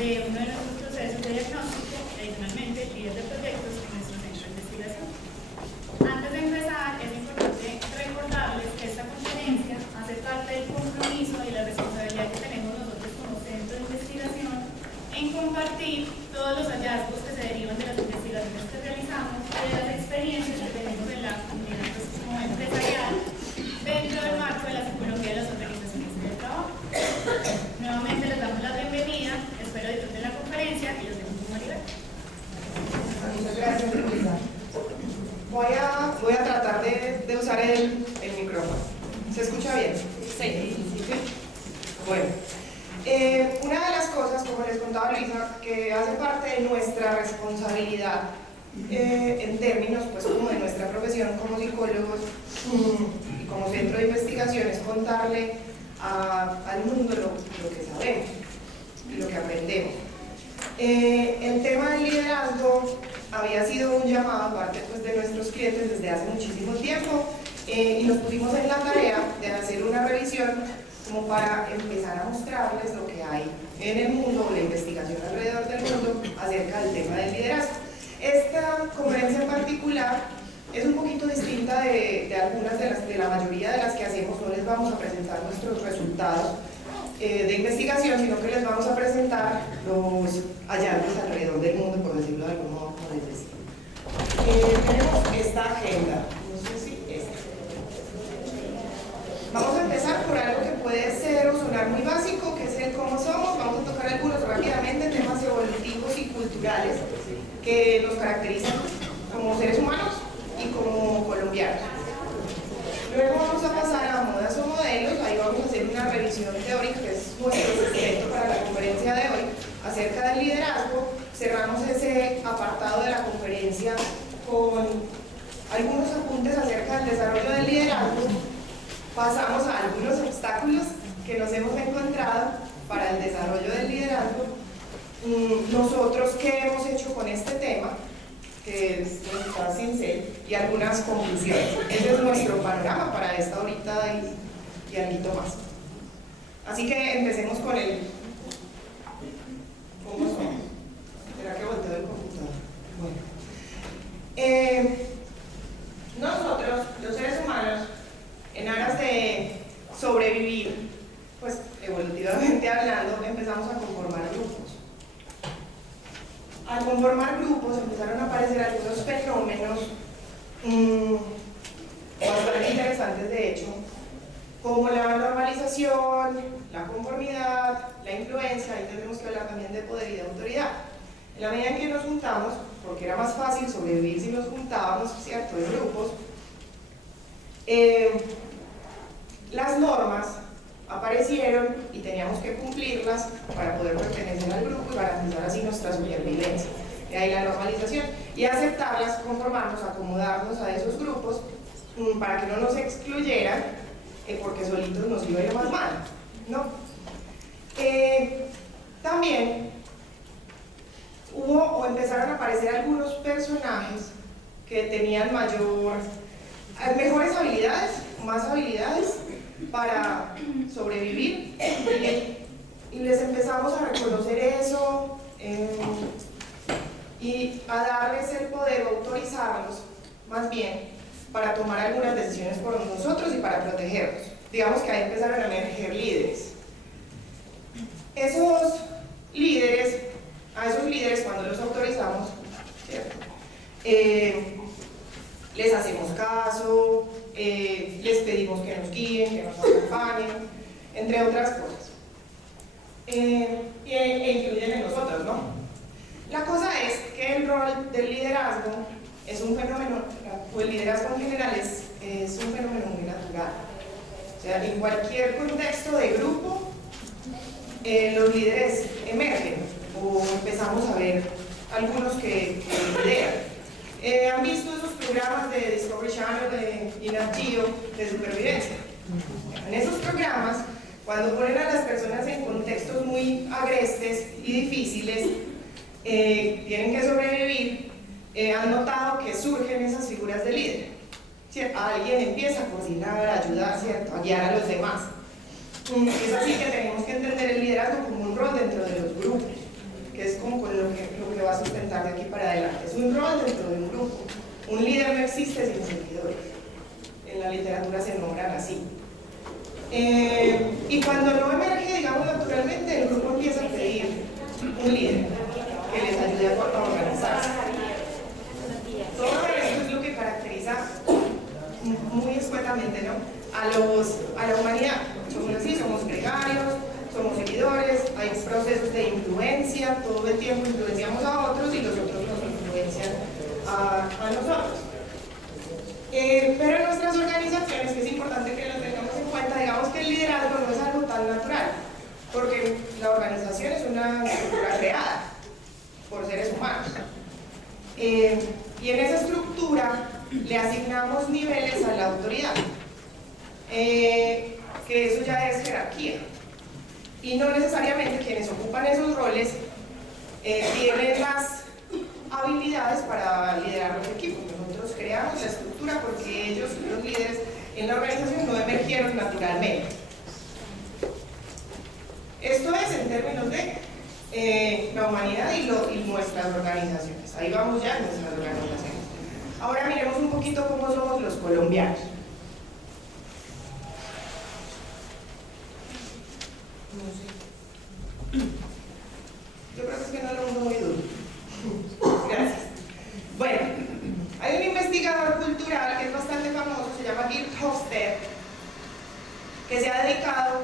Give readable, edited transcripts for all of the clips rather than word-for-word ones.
de uno de nuestros procesos de diagnóstico, adicionalmente líder de proyectos en nuestro centro de investigación. Antes de empezar, es importante recordarles que esta conferencia hace parte del compromiso y la responsabilidad que tenemos nosotros como centro de investigación en compartir todos los hallazgos que se derivan de las investigaciones que realizamos y de las experiencias que tenemos en la comunidad como empresarial dentro del marco de la psicología de las organizaciones de trabajo. Nuevamente les damos la bienvenida, espero disfruten la conferencia y los dejo con Maribel. Muchas gracias, Luisa. Voy a tratar de usar el micrófono. ¿Se escucha bien? Sí. Bueno, una de las cosas, como les contaba Luisa, que hace parte de nuestra responsabilidad en términos pues como de nuestra profesión como psicólogos y como centro de investigación es contarle al mundo lo que sabemos y lo que aprendemos. El tema del liderazgo había sido un llamado aparte pues, de nuestros clientes desde hace muchísimo tiempo y nos pusimos en la tarea de hacer una revisión como para empezar a mostrarles lo que hay en el mundo, la investigación alrededor del mundo acerca del tema del liderazgo. Esta conferencia en particular es un poquito distinta de algunas de la mayoría de las que hacemos. No les vamos a presentar nuestros resultados de investigación, sino que les vamos a presentar los hallazgos alrededor del mundo, por decirlo de algún modo, como les decía. Tenemos esta agenda, no sé si esta. Vamos a empezar por algo que puede ser o sonar muy básico, que es el cómo somos. Vamos a tocar algunos rápidamente, temas evolutivos y culturales que nos caracterizan como seres humanos y como colombianos. Luego vamos a pasar a modas o modelos. Ahí vamos a hacer una revisión teórica, que es nuestro sustento para la conferencia de hoy, acerca del liderazgo. Cerramos ese apartado de la conferencia con algunos apuntes acerca del desarrollo del liderazgo. Pasamos a algunos obstáculos que nos hemos encontrado para el desarrollo del liderazgo. Nosotros, ¿qué hemos hecho con este tema? Que está sin ser, y algunas conclusiones. Ese es nuestro panorama para esta horita y algo más. Así que empecemos con el ¿cómo somos? ¿Será que volteo el computador? Bueno. Nosotros, los seres humanos, en aras de sobrevivir, pues evolutivamente hablando, empezamos a conformar grupos. Al conformar grupos empezaron a aparecer algunos fenómenos bastante interesantes, de hecho, como la normalización, la conformidad, la influencia. Ahí tenemos que hablar también de poder y de autoridad. En la medida en que nos juntamos, porque era más fácil sobrevivir si nos juntábamos, ¿cierto?, en grupos, las normas aparecieron y teníamos que cumplirlas para poder pertenecer al grupo y garantizar así nuestra supervivencia. De ahí la normalización. Y aceptarlas, conformarnos, acomodarnos a esos grupos para que no nos excluyeran, porque solitos nos iba a ir más mal, ¿no? También hubo o empezaron a aparecer algunos personajes que tenían mejores habilidades, más habilidades para sobrevivir, y les empezamos a reconocer eso y a darles el poder, autorizarlos más bien para tomar algunas decisiones por nosotros y para protegernos. Digamos que ahí empezaron a emerger líderes. A esos líderes cuando los autorizamos, ¿cierto?, les hacemos caso, les pedimos que nos guíen, que nos acompañen, entre otras cosas. E incluyen en nosotros, ¿no? La cosa es que el rol del liderazgo es un fenómeno, o el liderazgo en general es un fenómeno muy natural. O sea, en cualquier contexto de grupo, los líderes emergen, o empezamos a ver algunos que lideran. ¿Han visto esos programas de Discovery Channel y Nat Geo de supervivencia? En esos programas, cuando ponen a las personas en contextos muy agrestes y difíciles, tienen que sobrevivir, han notado que surgen esas figuras de líder. ¿Cierto? Alguien empieza a cocinar, a ayudar, ¿cierto?, a guiar a los demás. Es así que tenemos que entender el liderazgo como un rol dentro de los grupos. que es como con lo que va a sustentar de aquí para adelante. Es un rol dentro de un grupo. Un líder no existe sin seguidores. En la literatura se nombran así. Y cuando no emerge, digamos, naturalmente, el grupo empieza a pedir un líder que les ayude a organizarse. Todo esto es lo que caracteriza muy escuetamente, ¿no?, a la humanidad. Somos así, somos gregarios, somos seguidores, hay procesos de influencia, todo el tiempo influenciamos a otros y los otros nos influencian a nosotros. Pero en nuestras organizaciones, que es importante que lo tengamos en cuenta, digamos que el liderazgo no es algo tan natural, porque la organización es una estructura creada por seres humanos. Y en esa estructura le asignamos niveles a la autoridad, que eso ya es jerarquía. Y no necesariamente quienes ocupan esos roles tienen las habilidades para liderar los equipos. Nosotros creamos la estructura porque ellos, los líderes en la organización, no emergieron naturalmente. Esto es en términos de la humanidad y nuestras organizaciones. Ahí vamos ya en nuestras organizaciones. Ahora miremos un poquito cómo somos los colombianos. Yo creo que es que no lo uno muy duro. Gracias. Bueno, hay un investigador cultural que es bastante famoso, se llama Geert Hofstede, que se ha dedicado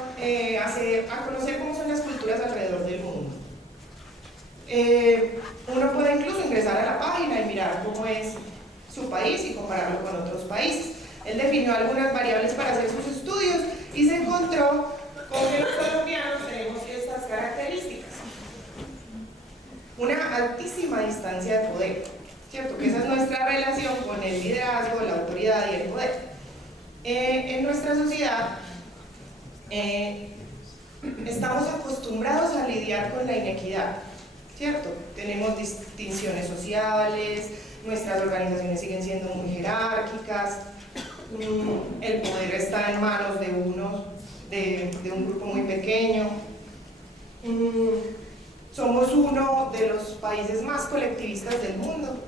a conocer cómo son las culturas alrededor del mundo. Uno puede incluso ingresar a la página y mirar cómo es su país y compararlo con otros países. Él definió algunas variables para hacer sus estudios y se encontró con que los colombianos tenemos estas características. Una altísima distancia de poder, ¿cierto? Que esa es nuestra relación con el liderazgo, la autoridad y el poder. En nuestra sociedad estamos acostumbrados a lidiar con la inequidad, ¿cierto? Tenemos distinciones sociales, nuestras organizaciones siguen siendo muy jerárquicas, el poder está en manos de un grupo muy pequeño. Somos uno de los países más colectivistas del mundo.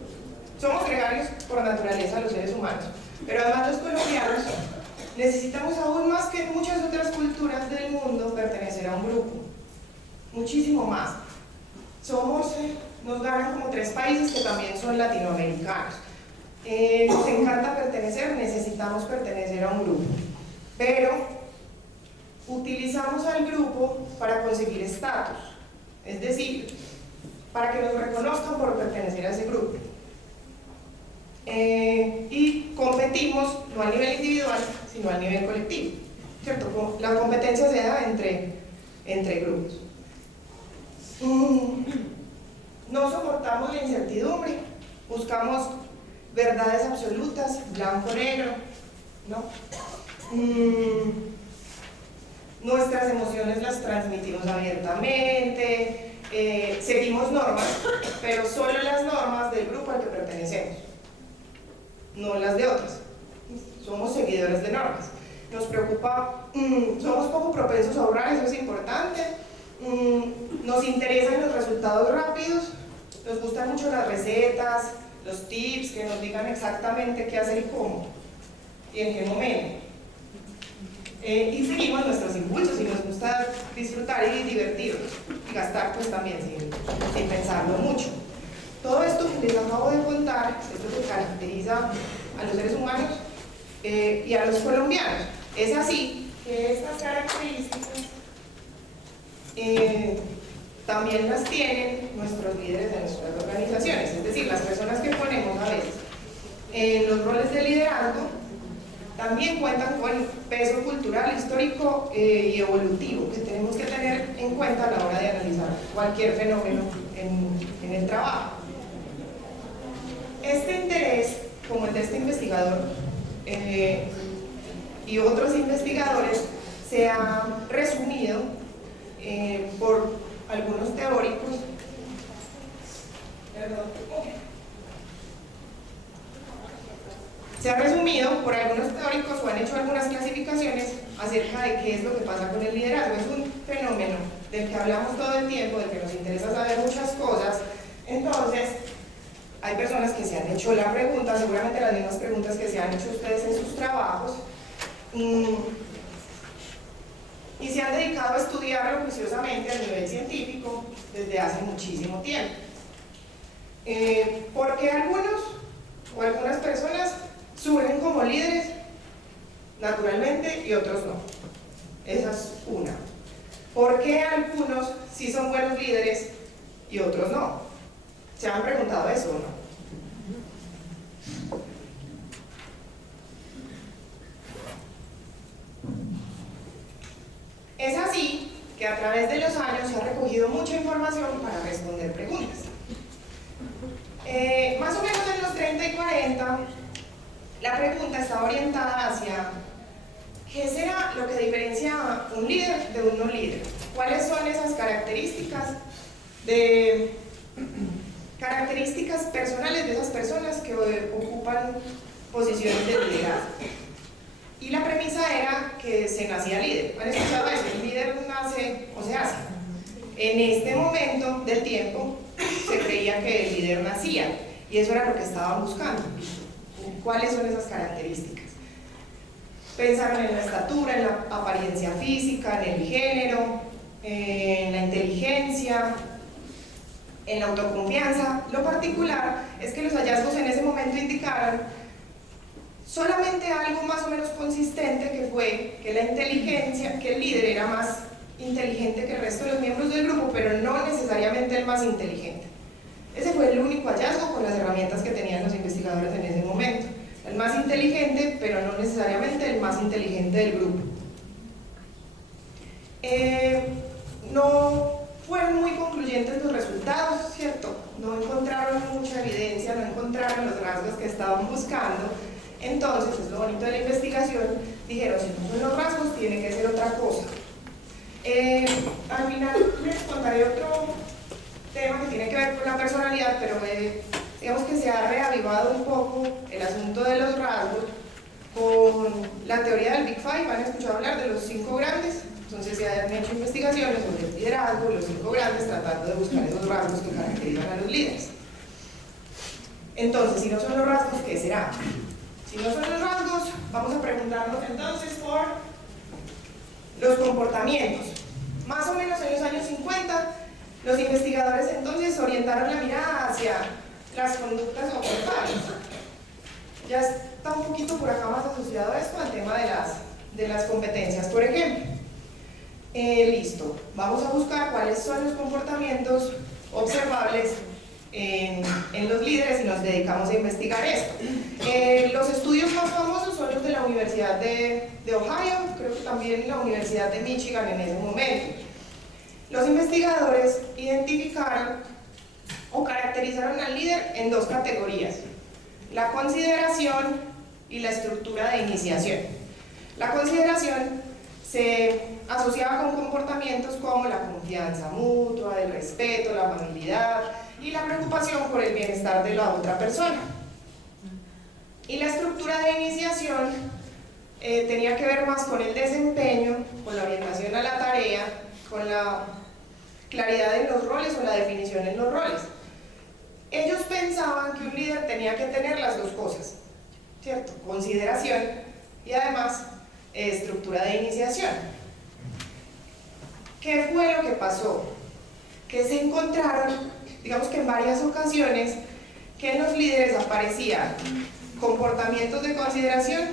Somos gregarios por naturaleza los seres humanos, pero además los colombianos necesitamos aún más que en muchas otras culturas del mundo pertenecer a un grupo, muchísimo más. Nos ganan como 3 países que también son latinoamericanos. Nos encanta pertenecer, necesitamos pertenecer a un grupo, pero utilizamos al grupo para conseguir estatus, es decir, para que nos reconozcan por pertenecer a ese grupo. Y competimos no a nivel individual, sino a nivel colectivo, ¿cierto? La competencia se da entre grupos. No soportamos la incertidumbre, buscamos verdades absolutas, blanco-negro, ¿no? Nuestras emociones las transmitimos abiertamente, seguimos normas, pero solo las normas del grupo al que pertenecemos, no las de otras. Somos seguidores de normas. Nos preocupa, somos poco propensos a ahorrar, eso es importante. Nos interesan los resultados rápidos, nos gustan mucho las recetas, los tips, que nos digan exactamente qué hacer y cómo, y en qué momento. Y seguimos nuestros impulsos y nos gusta disfrutar y divertirnos, y gastar pues también sin pensarlo mucho. Todo esto que les acabo de contar, esto que caracteriza a los seres humanos y a los colombianos. Es así que estas características también las tienen nuestros líderes de nuestras organizaciones, es decir, las personas que ponemos a veces en los roles de liderazgo también cuentan con peso cultural, histórico y evolutivo que tenemos que tener en cuenta a la hora de analizar cualquier fenómeno en el trabajo. Este interés, como el de este investigador y otros investigadores, se ha resumido por algunos teóricos. Se ha resumido por algunos teóricos o han hecho algunas clasificaciones acerca de qué es lo que pasa con el liderazgo. Es un fenómeno del que hablamos todo el tiempo, del que nos interesa saber muchas cosas. Entonces, hay personas que se han hecho la pregunta, seguramente las mismas preguntas que se han hecho ustedes en sus trabajos, y se han dedicado a estudiarlo juiciosamente a nivel científico desde hace muchísimo tiempo. ¿Por qué algunos o algunas personas surgen como líderes naturalmente y otros no? Esa es una. ¿Por qué algunos sí son buenos líderes y otros no? ¿Se han preguntado eso o no? Es así que a través de los años se ha recogido mucha información para responder preguntas. Más o menos en los 30 y 40, la pregunta estaba orientada hacia ¿qué será lo que diferencia un líder de un no líder? ¿Cuáles son esas características personales de esas personas que ocupan posiciones de liderazgo? Y la premisa era que se nacía líder. ¿Han escuchado eso? ¿El líder nace o se hace? En este momento del tiempo se creía que el líder nacía, y eso era lo que estaban buscando. ¿Cuáles son esas características? Pensaron en la estatura, en la apariencia física, en el género, en la inteligencia, en la autoconfianza. Lo particular es que los hallazgos en ese momento indicaron solamente algo más o menos consistente, que fue que la inteligencia, que el líder era más inteligente que el resto de los miembros del grupo, pero no necesariamente el más inteligente. Ese fue el único hallazgo con las herramientas que tenían los investigadores en ese momento. El más inteligente, pero no necesariamente el más inteligente del grupo. No fueron muy concluyentes los resultados, ¿cierto? No encontraron mucha evidencia, no encontraron los rasgos que estaban buscando. Entonces, es lo bonito de la investigación, dijeron, si no son los rasgos, tiene que ser otra cosa. Al final les contaré otro tema que tiene que ver con la personalidad, pero digamos que se ha reavivado un poco el asunto de los rasgos con la teoría del Big Five. ¿Han escuchado hablar de los 5 grandes? Entonces se han hecho investigaciones sobre el liderazgo, los 5 grandes, tratando de buscar esos rasgos que caracterizan a los líderes. Entonces, si no son los rasgos, ¿qué será? Si no son los rasgos, vamos a preguntarnos entonces por los comportamientos. Más o menos en los años 50, los investigadores entonces orientaron la mirada hacia las conductas soportables. Ya está un poquito por acá más asociado esto al tema de las competencias, por ejemplo. Listo, vamos a buscar cuáles son los comportamientos observables en los líderes y nos dedicamos a investigar esto. Los estudios más famosos son los de la Universidad de Ohio, creo que también la Universidad de Michigan en ese momento. Los investigadores identificaron o caracterizaron al líder en 2 categorías: la consideración y la estructura de iniciación. La consideración se asociaba con comportamientos como la confianza mutua, el respeto, la amabilidad y la preocupación por el bienestar de la otra persona. Y la estructura de iniciación tenía que ver más con el desempeño, con la orientación a la tarea, con la claridad en los roles o la definición en los roles. Ellos pensaban que un líder tenía que tener las 2 cosas, ¿cierto? Consideración y además estructura de iniciación. ¿Qué fue lo que pasó? Que se encontraron, digamos que en varias ocasiones, que en los líderes aparecían comportamientos de consideración,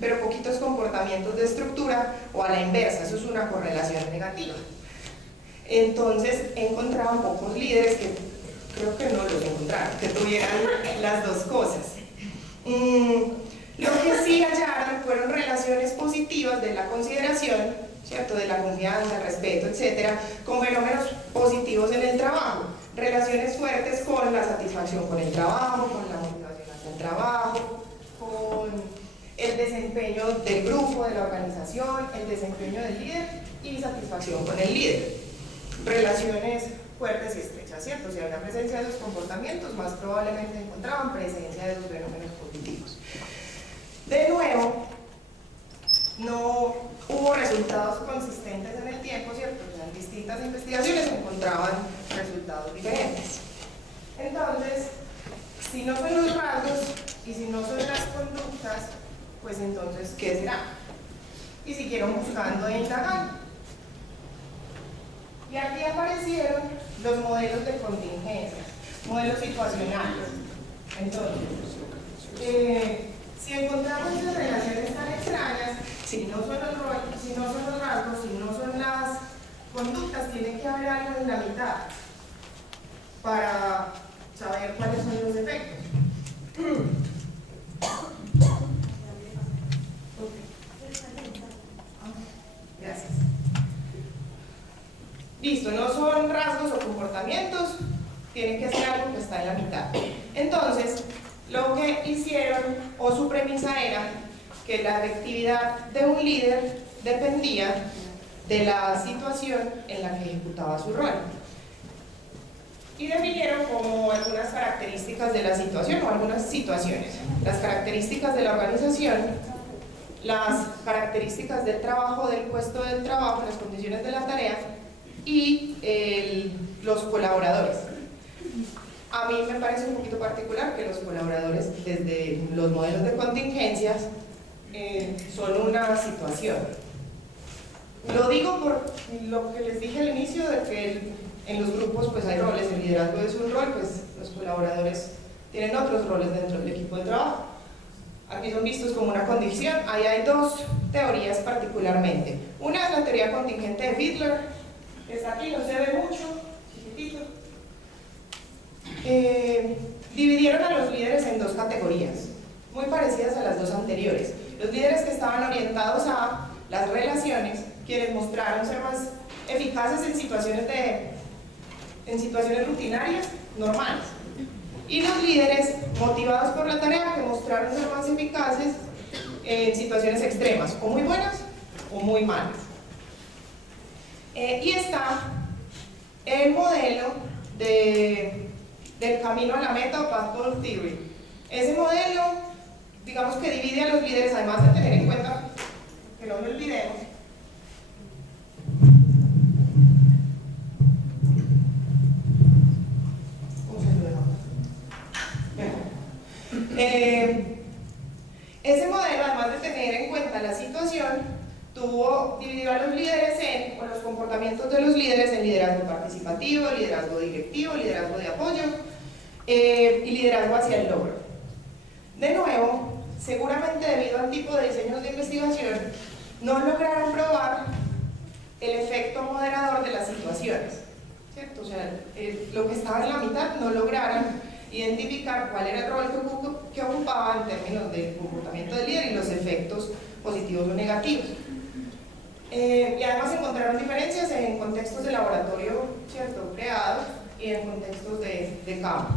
pero poquitos comportamientos de estructura, o a la inversa, eso es una correlación negativa. Entonces encontraban pocos líderes, que creo que no los encontraron, que tuvieran las 2 cosas. Lo que sí hallaron fueron relaciones positivas de la consideración, ¿cierto? De la confianza, el respeto, etcétera, con fenómenos positivos en el trabajo. Relaciones fuertes con la satisfacción con el trabajo, con la motivación hacia el trabajo, con el desempeño del grupo, de la organización, el desempeño del líder y satisfacción con el líder. Relaciones fuertes y estrechas, ¿cierto? Si había presencia de esos comportamientos, más probablemente encontraban presencia de esos fenómenos positivos. De nuevo, no hubo resultados consistentes en el tiempo, ¿cierto? O sea, en distintas investigaciones se encontraban resultados diferentes. Entonces, si no son los rasgos y si no son las conductas, pues entonces, ¿qué será? Y siguieron buscando e indagando. Y aquí aparecieron los modelos de contingencia, modelos situacionales. Entonces, si encontramos esas relaciones tan extrañas, si no son los rasgos, si no son las conductas, tiene que haber algo en la mitad para saber cuáles son los efectos. Gracias. Listo, no son rasgos o comportamientos, tienen que ser algo que está en la mitad. Entonces, lo que hicieron, o su premisa era, que la efectividad de un líder dependía de la situación en la que ejecutaba su rol. Y definieron como algunas características de la situación o algunas situaciones. Las características de la organización, las características del trabajo, del puesto del trabajo, las condiciones de la tarea y los colaboradores. A mí me parece un poquito particular que los colaboradores, desde los modelos de contingencias, son una situación. Lo digo por lo que les dije al inicio, de que en los grupos pues hay roles, el liderazgo es un rol, pues los colaboradores tienen otros roles dentro del equipo de trabajo. Aquí son vistos como una condición. Ahí hay dos teorías particularmente. Una es la teoría contingente de Fiedler, está aquí, no se ve mucho, chiquitito. Dividieron a los líderes en dos categorías, muy parecidas a las dos anteriores. Los líderes que estaban orientados a las relaciones, quienes mostraron ser más eficaces en situaciones rutinarias, normales. Y los líderes motivados por la tarea, que mostraron ser más eficaces en situaciones extremas, o muy buenas o muy malas. Y está el modelo del camino a la meta o Path Goal Theory. Ese modelo, digamos que divide a los líderes, además de tener en cuenta, que no lo olvidemos, ese modelo, además de tener en cuenta la situación, dividió a los líderes o los comportamientos de los líderes en liderazgo participativo, liderazgo directivo, liderazgo de apoyo y liderazgo hacia el logro. De nuevo, seguramente debido al tipo de diseños de investigación, no lograron probar el efecto moderador de las situaciones, ¿cierto? O sea, lo que estaba en la mitad no lograron identificar cuál era el rol que ocupaba en términos del comportamiento del líder y los efectos positivos o negativos. Y además encontraron diferencias en contextos de laboratorio, ¿cierto?, creados, y en contextos de campo.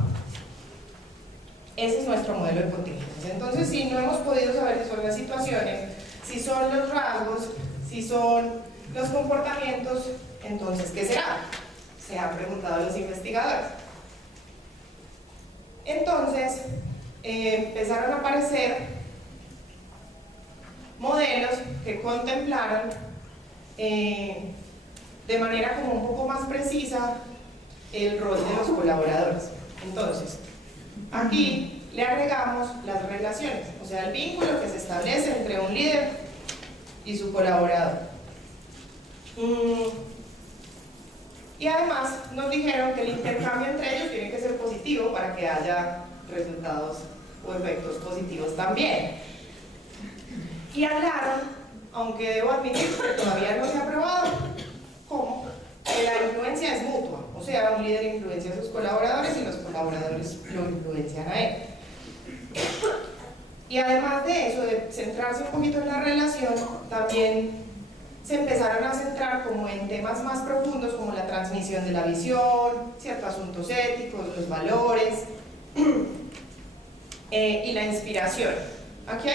Ese es nuestro modelo de contingencia. Entonces, si no hemos podido saber si son las situaciones, si son los rasgos, si son los comportamientos, entonces, ¿qué será? Se han preguntado los investigadores. Entonces, empezaron a aparecer modelos que contemplaron de manera como un poco más precisa el rol de los colaboradores. Entonces, aquí le agregamos las relaciones, o sea, el vínculo que se establece entre un líder y su colaborador. Y además nos dijeron que el intercambio entre ellos tiene que ser positivo para que haya resultados o efectos positivos también. Y hablaron, aunque debo admitir que todavía no se ha probado, cómo la influencia es mutua, o sea, un líder influencia a sus colaboradores y los colaboradores lo influencian a él. Y además de eso, de centrarse un poquito en la relación, también se empezaron a centrar como en temas más profundos como la transmisión de la visión, ciertos asuntos éticos, los valores y la inspiración. Aquí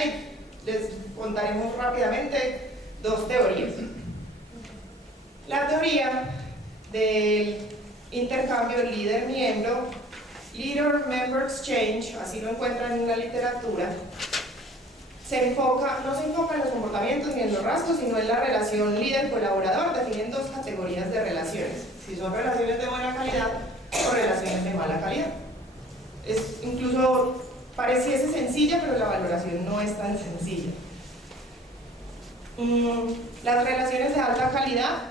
les contaremos rápidamente dos teorías. La teoría del intercambio líder-miembro, Leader-Member Exchange, así lo encuentran en la literatura, no se enfoca en los comportamientos ni en los rasgos, sino en la relación líder-colaborador. Definen dos categorías de relaciones, si son relaciones de buena calidad o relaciones de mala calidad. Incluso pareciese sencilla, pero la valoración no es tan sencilla. Las relaciones de alta calidad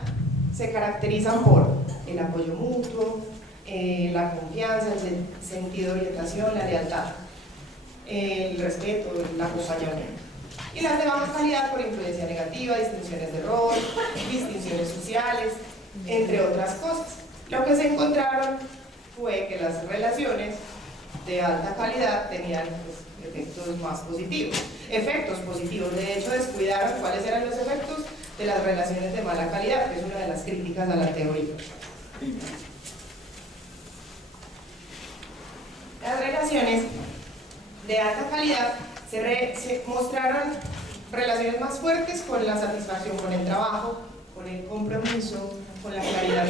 se caracterizan por el apoyo mutuo, la confianza, el sentido de orientación, la lealtad, el respeto, el acompañamiento. Y las de baja calidad por influencia negativa, distinciones de rol, distinciones sociales, entre otras cosas. Lo que se encontraron fue que las relaciones de alta calidad tenían efectos más positivos. Efectos positivos, de hecho descuidaron cuáles eran los efectos de las relaciones de mala calidad, que es una de las críticas a la teoría. Las relaciones de alta calidad se mostraron relaciones más fuertes con la satisfacción con el trabajo, con el compromiso, con la claridad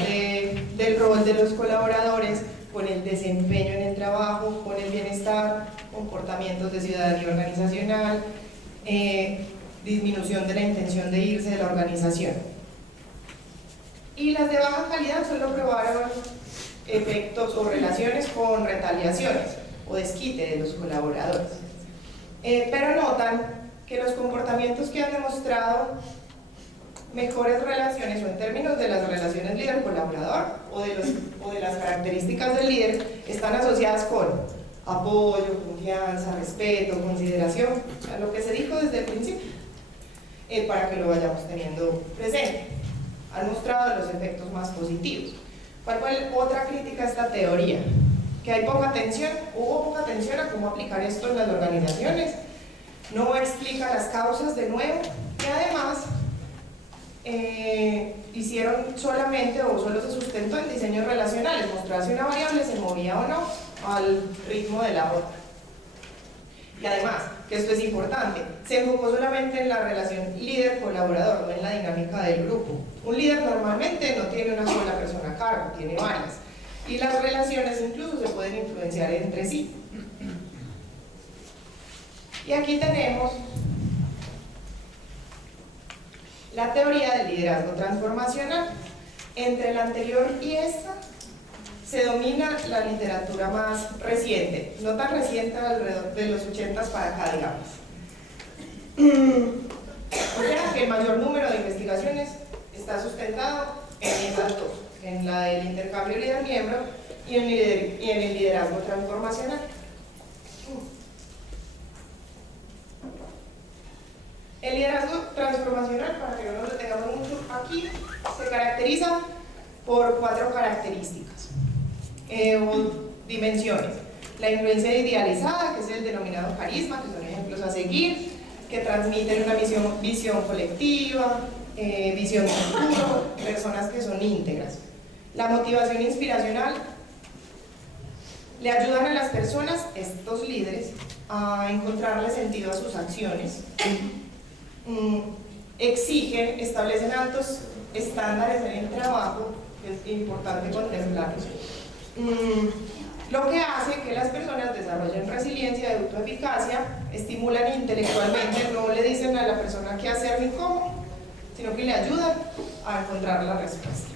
del rol de los colaboradores, con el desempeño en el trabajo, con el bienestar, comportamientos de ciudadanía organizacional, disminución de la intención de irse de la organización. Y las de baja calidad solo probaron efectos o relaciones con retaliaciones o desquite de los colaboradores. Pero notan que los comportamientos que han demostrado mejores relaciones, o en términos de las relaciones líder-colaborador o de las características del líder, están asociadas con apoyo, confianza, respeto, consideración, o sea, lo que se dijo desde el principio, para que lo vayamos teniendo presente. Han mostrado los efectos más positivos. ¿Cuál fue otra crítica a esta teoría? Que hay poca atención, hubo poca atención a cómo aplicar esto en las organizaciones, no explica las causas de nuevo, y además hicieron solamente o solo se sustentó en diseños relacionales, mostrar si una variable se movía o no al ritmo de la otra. Y además, que esto es importante, se enfocó solamente en la relación líder-colaborador, no en la dinámica del grupo. Un líder normalmente no tiene una sola persona a cargo, tiene varias. Y las relaciones incluso se pueden influenciar entre sí. Y aquí tenemos la teoría del liderazgo transformacional. Entre la anterior y esta se domina la literatura más reciente, no tan reciente, alrededor de los 80s para acá, digamos. O sea que el mayor número de investigaciones está sustentado en esas dos, en la del intercambio líder-miembro y en el liderazgo transformacional. El liderazgo transformacional, para que no nos detengamos mucho aquí, se caracteriza por 4 características o dimensiones. La influencia idealizada, que es el denominado carisma, que son ejemplos a seguir, que transmiten una visión colectiva, visión de futuro, personas que son íntegras. La motivación inspiracional, le ayudan a las personas, estos líderes, a encontrarle sentido a sus acciones. Exigen, establecen altos estándares en el trabajo, que es importante contemplarlos. Lo que hace que las personas desarrollen resiliencia y autoeficacia, estimulan intelectualmente, no le dicen a la persona qué hacer ni cómo, sino que le ayudan a encontrar la respuesta.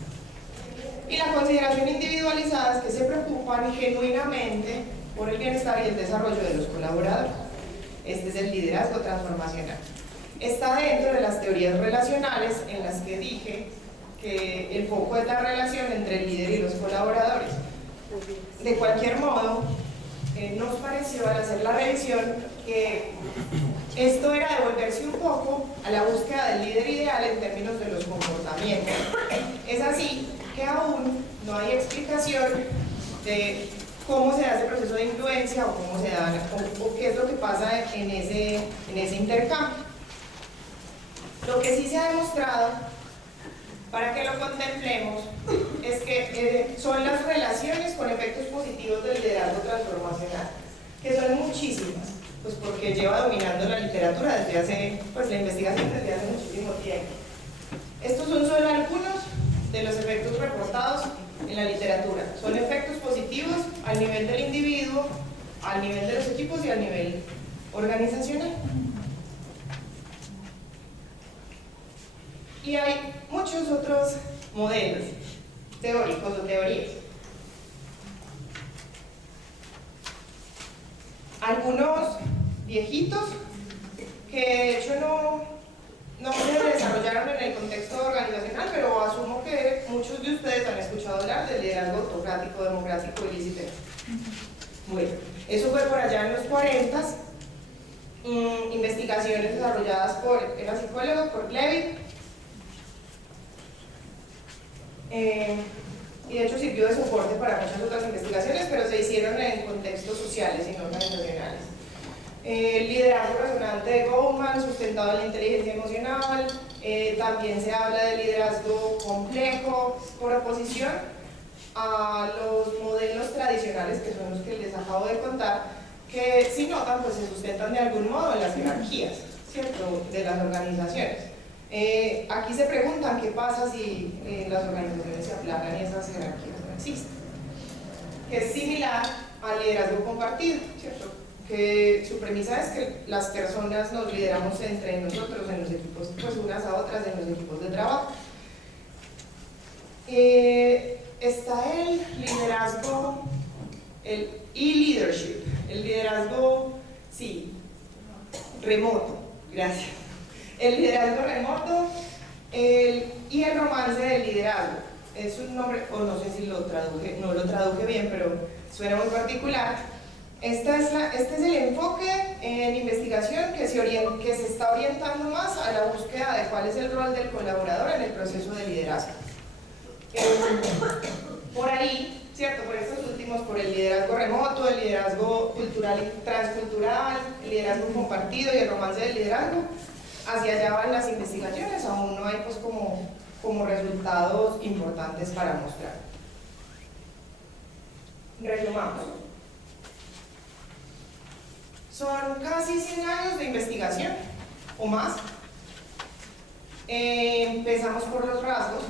Y la consideración individualizada es que se preocupan genuinamente por el bienestar y el desarrollo de los colaboradores. Este es el liderazgo transformacional. Está dentro de las teorías relacionales en las que dije que el foco es la relación entre el líder y los colaboradores. De cualquier modo, nos pareció al hacer la revisión que esto era devolverse un poco a la búsqueda del líder ideal en términos de los comportamientos. Es así que aún no hay explicación de cómo se da ese proceso de influencia o cómo se da, o qué es lo que pasa en ese intercambio. Lo que sí se ha demostrado, para que lo contemplemos, es que son las relaciones con efectos positivos del liderazgo transformacional, que son muchísimas, pues porque lleva dominando la literatura desde hace, pues la investigación desde hace muchísimo tiempo. Estos son solo algunos de los efectos reportados en la literatura. Son efectos positivos al nivel del individuo, al nivel de los equipos y al nivel organizacional. Y hay muchos otros modelos teóricos o teorías. Algunos viejitos que de hecho no se desarrollaron en el contexto organizacional, pero asumo que muchos de ustedes han escuchado hablar del liderazgo autocrático, democrático y lícito. Bueno, eso fue por allá en los 40, investigaciones desarrolladas era psicólogo, por Levy, y de hecho sirvió de soporte para muchas otras investigaciones, pero se hicieron en contextos sociales y no organizacionales. El liderazgo resonante de Goleman, sustentado en la inteligencia emocional, también se habla de liderazgo complejo, por oposición a los modelos tradicionales, que son los que les acabo de contar, que si notan, pues se sustentan de algún modo en las jerarquías, ¿cierto?, de las organizaciones. Aquí se preguntan qué pasa si las organizaciones se aplanan y esas jerarquías no existen, que es similar al liderazgo compartido, ¿cierto?, que su premisa es que las personas nos lideramos entre nosotros en los equipos, pues unas a otras en los equipos de trabajo. Está el liderazgo, el e-leadership, el liderazgo, sí, remoto, gracias. El liderazgo remoto y el romance del liderazgo. Es un nombre, o no sé si lo traduje, no lo traduje bien, pero suena muy particular. Este es el enfoque en investigación que se está orientando más a la búsqueda de cuál es el rol del colaborador en el proceso de liderazgo. Por ahí, ¿cierto?, por estos últimos, por el liderazgo remoto, el liderazgo cultural y transcultural, el liderazgo compartido y el romance del liderazgo, hacia allá van las investigaciones, aún no hay pues como resultados importantes para mostrar. Resumamos. Son casi 100 años de investigación, o más. Empezamos por los rasgos,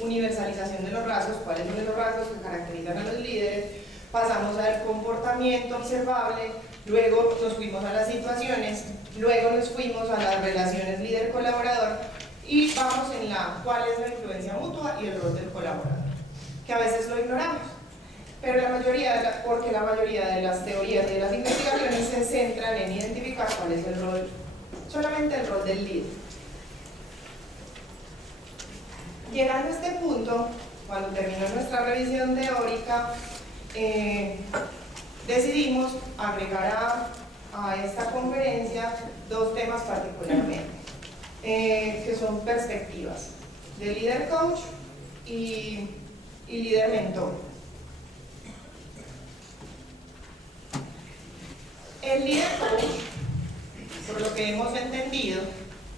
universalización de los rasgos, cuáles son los rasgos que caracterizan a los líderes, pasamos al comportamiento observable, luego nos fuimos a las situaciones, luego nos fuimos a las relaciones líder-colaborador y vamos en cuál es la influencia mutua y el rol del colaborador, que a veces lo ignoramos. Pero porque la mayoría de las teorías y de las investigaciones se centran en identificar cuál es el rol, solamente el rol del líder. Llegando a este punto, cuando terminó nuestra revisión teórica, decidimos agregar a esta conferencia dos temas particularmente, que son perspectivas de líder coach y líder mentor. El líder coach, por lo que hemos entendido,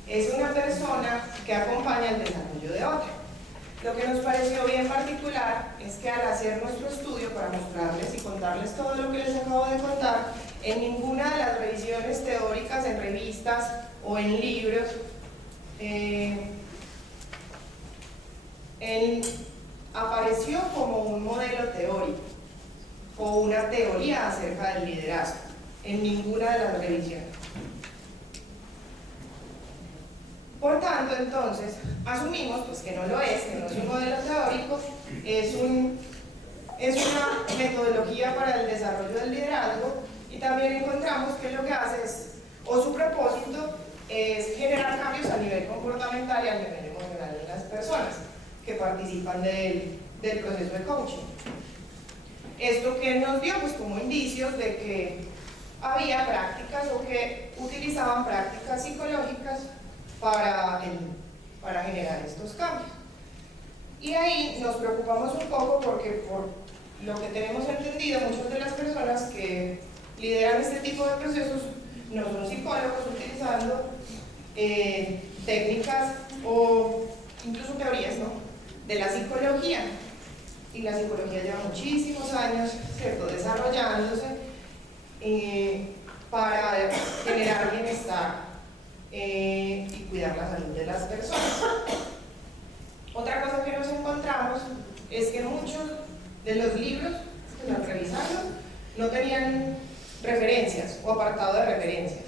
es una persona que acompaña el desarrollo de otra. Lo que nos pareció bien particular es que al hacer nuestro estudio para mostrarles y contarles todo lo que les acabo de contar, en ninguna de las revisiones teóricas en revistas o en libros apareció como un modelo teórico o una teoría acerca del liderazgo, en ninguna de las revisiones. Por tanto, entonces, asumimos pues, que no lo es, que no es un modelo teórico, es una metodología para el desarrollo del liderazgo, y también encontramos que lo que hace o su propósito es generar cambios a nivel comportamental y a nivel emocional en las personas que participan del proceso de coaching. Esto que nos dio pues como indicios de que había prácticas o que utilizaban prácticas psicológicas para generar estos cambios. Y ahí nos preocupamos un poco porque por lo que tenemos entendido, muchas de las personas que lideran este tipo de procesos no son psicólogos utilizando técnicas o incluso teorías, ¿no?, de la psicología. Y la psicología lleva muchísimos años, ¿cierto?, desarrollándose para generar bienestar y cuidar la salud de las personas. Otra cosa que nos encontramos es que muchos de los libros que están revisando no tenían referencias o apartado de referencias.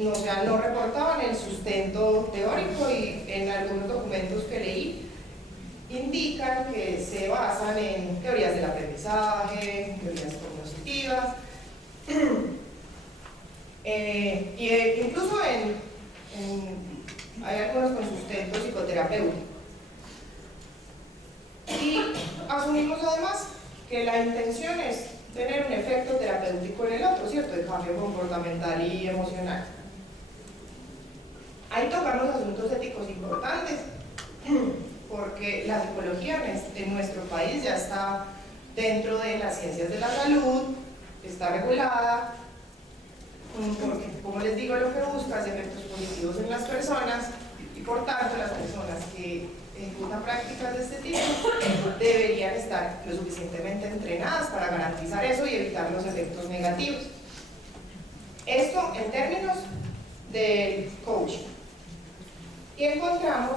no reportaban el sustento teórico, y en algunos documentos que leí indican que se basan en teorías del aprendizaje, teorías cognitivas, incluso hay algunos con sustento psicoterapéutico. Y asumimos además que la intención es tener un efecto terapéutico en el otro, ¿cierto? De cambio comportamental y emocional. Ahí tocamos asuntos éticos importantes, porque la psicología en nuestro país ya está dentro de las ciencias de la salud, está regulada, porque, como les digo, lo que busca es efectos positivos en las personas, y por tanto las personas que ejecutan prácticas de este tipo deberían estar lo suficientemente entrenadas para garantizar eso y evitar los efectos negativos. Esto en términos del coaching. Y encontramos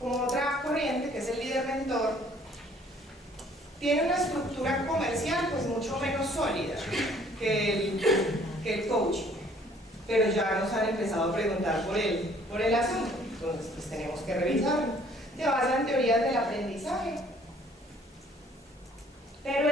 como otra corriente, que es el líder mentor. Tiene una estructura comercial pues mucho menos sólida que el coaching, pero ya nos han empezado a preguntar por el asunto, entonces pues tenemos que revisarlo. Se basa en teorías del aprendizaje, pero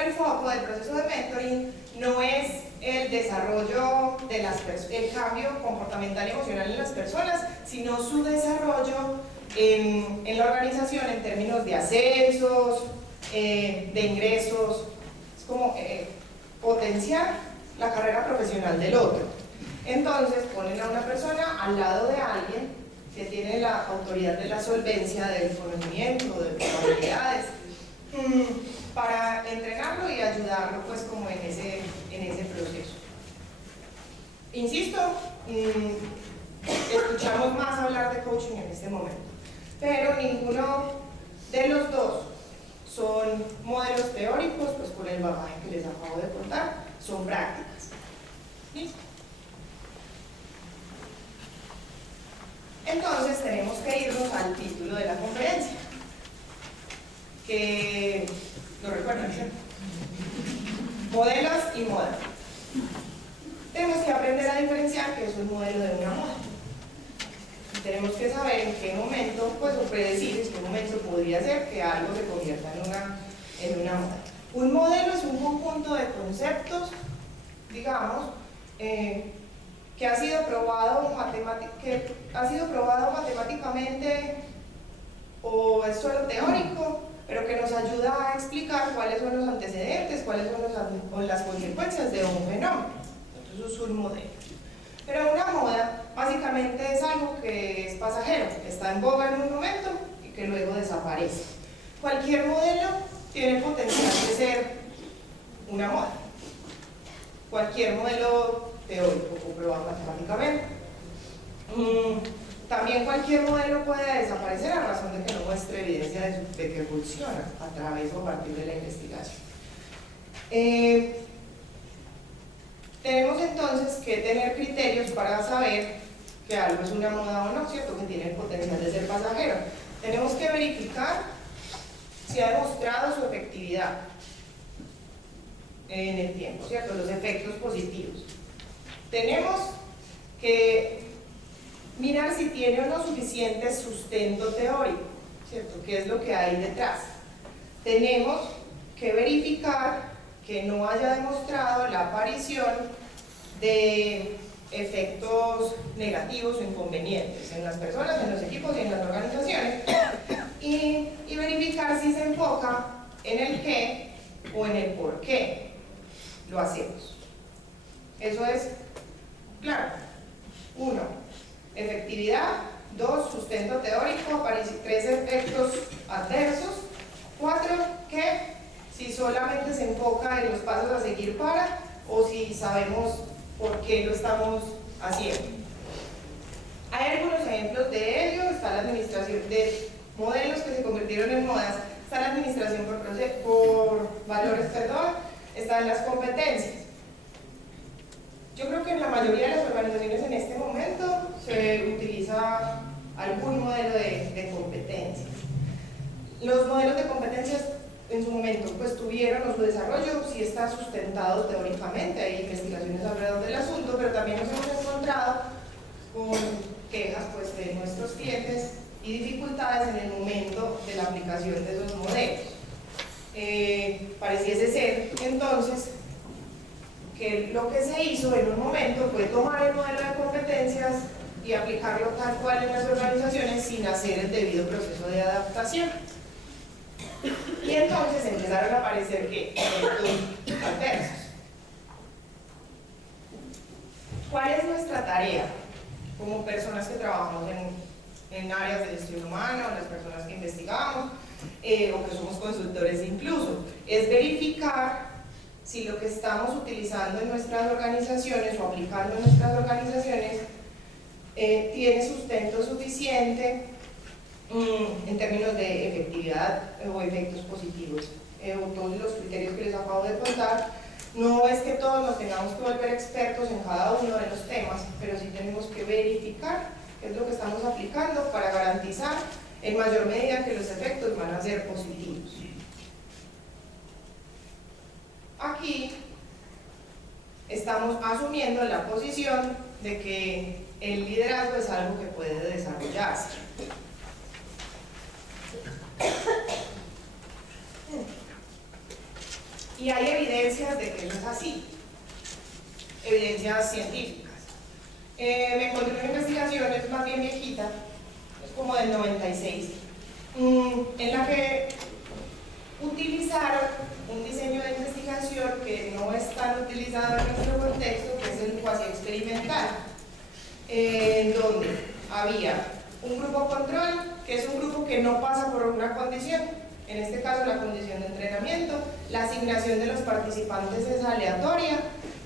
el foco del proceso de mentoring no es el desarrollo de el cambio comportamental y emocional en las personas, sino su desarrollo en la organización en términos de ascensos, de ingresos. Es como potenciar la carrera profesional del otro. Entonces ponen a una persona al lado de alguien que tiene la autoridad de la solvencia, del conocimiento, de las habilidades, para entrenarlo y ayudarlo pues como en ese proceso. Insisto, escuchamos más hablar de coaching en este momento, pero ninguno de los dos son modelos teóricos, pues por el bagaje que les acabo de contar, son prácticas. ¿Listo? Entonces tenemos que irnos al título de la conferencia, que lo recuerdan, ¿cierto? Modelos y moda. Tenemos que aprender a diferenciar qué es un modelo de una moda. Tenemos que saber en qué momento, pues, o predecir en qué momento podría ser que algo se convierta en una moda. Un modelo es un conjunto de conceptos, digamos, que ha sido probado matemáticamente, o es solo teórico, pero que nos ayuda a explicar cuáles son los antecedentes, cuáles son las consecuencias de un fenómeno. Entonces es un modelo. Pero una moda básicamente es algo que es pasajero, que está en boga en un momento y que luego desaparece. Cualquier modelo tiene potencial de ser una moda. Cualquier modelo teórico comprobado matemáticamente. También cualquier modelo puede desaparecer a razón de que no muestre evidencia de que funciona a través o a partir de la investigación. Tenemos entonces que tener criterios para saber que algo es una moda o no, ¿cierto? Que tiene el potencial de ser pasajero. Tenemos que verificar si ha demostrado su efectividad en el tiempo, ¿cierto? Los efectos positivos. Tenemos que mirar si tiene o no suficiente sustento teórico, ¿cierto? ¿Qué es lo que hay detrás? Tenemos que verificar que no haya demostrado la aparición de efectos negativos o inconvenientes en las personas, en los equipos y en las organizaciones, y verificar si se enfoca en el qué o en el por qué lo hacemos. Eso es claro. 1. Efectividad. 2. Sustento teórico. 3. Efectos adversos. 4. ¿Qué? Si solamente se enfoca en los pasos a seguir para, o si sabemos por qué lo estamos haciendo. Hay algunos ejemplos de ello. Está la administración de modelos que se convirtieron en modas, está la administración por valores, están las competencias. Yo creo que en la mayoría de las organizaciones en este momento se utiliza algún modelo de competencias. Los modelos de competencias en su momento pues tuvieron, o su desarrollo sí está sustentado teóricamente, hay investigaciones alrededor del asunto, pero también nos hemos encontrado con quejas pues de nuestros clientes y dificultades en el momento de la aplicación de esos modelos. Pareciese ser entonces que lo que se hizo en un momento fue tomar el modelo de competencias y aplicarlo tal cual en las organizaciones sin hacer el debido proceso de adaptación. Y entonces empezaron a aparecer ¿qué? Efectos adversos. ¿Cuál es nuestra tarea como personas que trabajamos en áreas de gestión humana, o las personas que investigamos, o que somos consultores incluso? Es verificar si lo que estamos utilizando en nuestras organizaciones o aplicando en nuestras organizaciones tiene sustento suficiente en términos de efectividad o efectos positivos, o todos los criterios que les acabo de contar. No es que todos nos tengamos que volver expertos en cada uno de los temas, pero sí tenemos que verificar qué es lo que estamos aplicando para garantizar en mayor medida que los efectos van a ser positivos. Aquí estamos asumiendo la posición de que el liderazgo es algo que puede desarrollarse. Y hay evidencias de que no es así, evidencias científicas. Me encontré una investigación, es más bien viejita, es como del 96, en la que utilizaron un diseño de investigación que no es tan utilizado en nuestro contexto, que es el cuasi experimental, en donde había un grupo control, que es un grupo que no pasa por una condición, en este caso la condición de entrenamiento. La asignación de los participantes es aleatoria,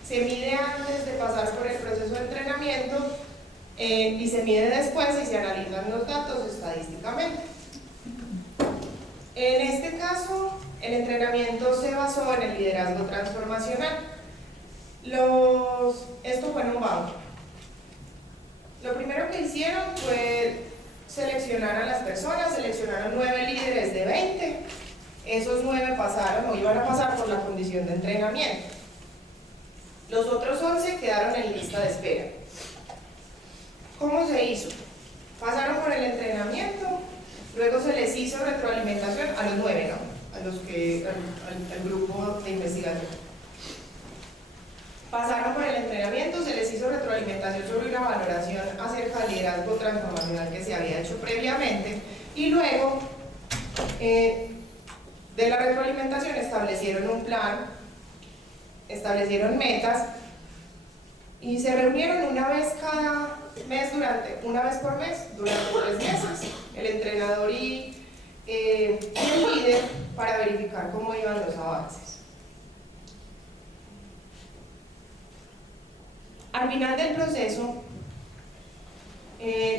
se mide antes de pasar por el proceso de entrenamiento y se mide después y se analizan los datos estadísticamente. En este caso, el entrenamiento se basó en el liderazgo transformacional. Esto fue en un banco. Lo primero que hicieron fue seleccionar a las personas, seleccionaron 9 líderes de 20. Esos 9 pasaron o iban a pasar por la condición de entrenamiento. Los otros 11 quedaron en lista de espera. ¿Cómo se hizo? Pasaron por el entrenamiento, luego se les hizo retroalimentación a los 9, ¿no? Al grupo de investigación. Pasaron por el entrenamiento, se les hizo retroalimentación sobre una valoración acerca del liderazgo transformacional que se había hecho previamente, y luego de la retroalimentación establecieron un plan, establecieron metas y se reunieron una vez cada mes, una vez por mes, durante 3 meses, el entrenador y el líder, para verificar cómo iban los avances. Al final del proceso,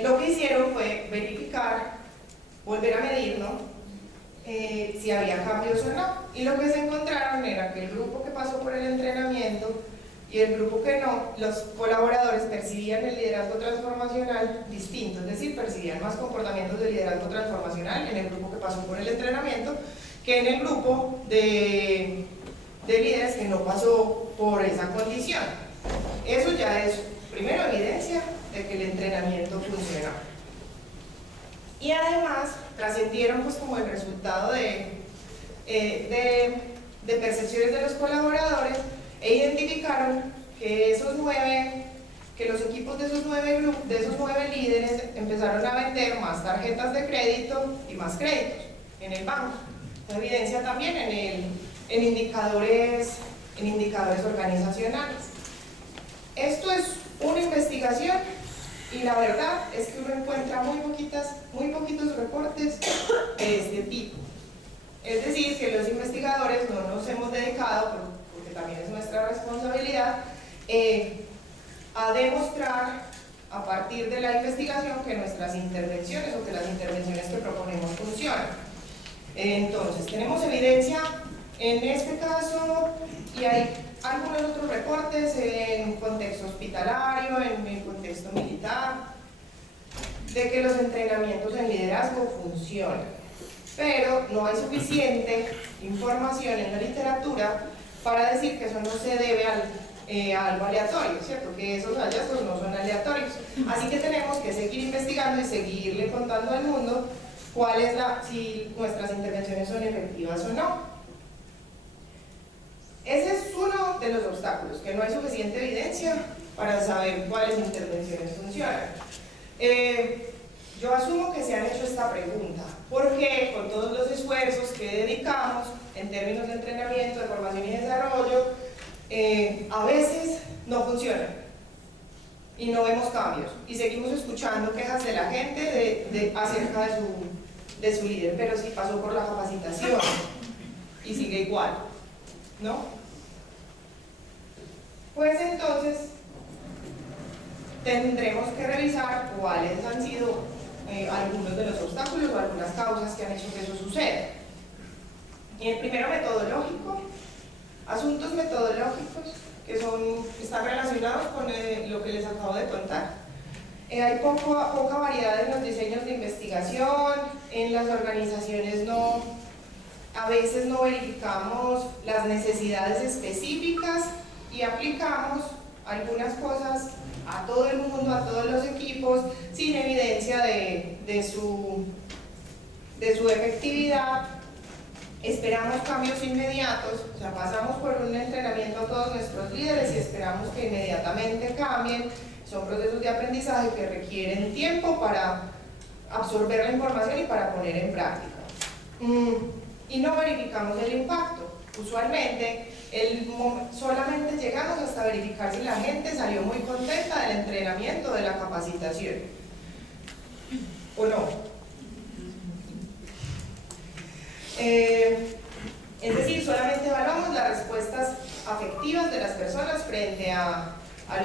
lo que hicieron fue verificar, volver a medir, ¿no? Si había cambios o no, y lo que se encontraron era que el grupo que pasó por el entrenamiento y el grupo que no, los colaboradores percibían el liderazgo transformacional distinto, es decir, percibían más comportamientos de liderazgo transformacional en el grupo que pasó por el entrenamiento que en el grupo de líderes que no pasó por esa condición. Eso ya es, primero, evidencia de que el entrenamiento funcionó. Y además trascendieron pues como el resultado de percepciones de los colaboradores, e identificaron que los equipos de esos 9 líderes empezaron a vender más tarjetas de crédito y más créditos en el banco. Evidencia también en indicadores organizacionales. Esto es una investigación y la verdad es que uno encuentra muy poquitos reportes de este tipo. Es decir, que los investigadores no nos hemos dedicado, porque también es nuestra responsabilidad, a demostrar a partir de la investigación que nuestras intervenciones o que las intervenciones que proponemos funcionan. Entonces, tenemos evidencia en este caso y hay algunos otros reportes en contexto hospitalario, en el contexto militar, de que los entrenamientos en liderazgo funcionan, pero no hay suficiente información en la literatura para decir que eso no se debe a algo aleatorio, ¿cierto? Que esos hallazgos no son aleatorios. Así que tenemos que seguir investigando y seguirle contando al mundo cuál es si nuestras intervenciones son efectivas o no. Ese es uno de los obstáculos, que no hay suficiente evidencia para saber cuáles intervenciones funcionan. Yo asumo que se han hecho esta pregunta: ¿por qué con todos los esfuerzos que dedicamos en términos de entrenamiento, de formación y desarrollo, a veces no funciona y no vemos cambios y seguimos escuchando quejas de la gente acerca de su líder, pero sí pasó por la capacitación y sigue igual, ¿no? Pues entonces tendremos que revisar cuáles han sido algunos de los obstáculos o algunas causas que han hecho que eso suceda. Y el primero, metodológico, asuntos metodológicos que están relacionados con lo que les acabo de contar. Hay poca variedad en los diseños de investigación, en las organizaciones a veces no verificamos las necesidades específicas y aplicamos algunas cosas a todo el mundo, a todos los equipos, sin evidencia de su efectividad. Esperamos cambios inmediatos, o sea, pasamos por un entrenamiento a todos nuestros líderes y esperamos que inmediatamente cambien. Son procesos de aprendizaje que requieren tiempo para absorber la información y para poner en práctica. Y no verificamos el impacto. Usualmente, solamente llegamos hasta verificar si la gente salió muy contenta del entrenamiento, de la capacitación, ¿o no? Es decir, solamente evaluamos las respuestas afectivas de las personas frente a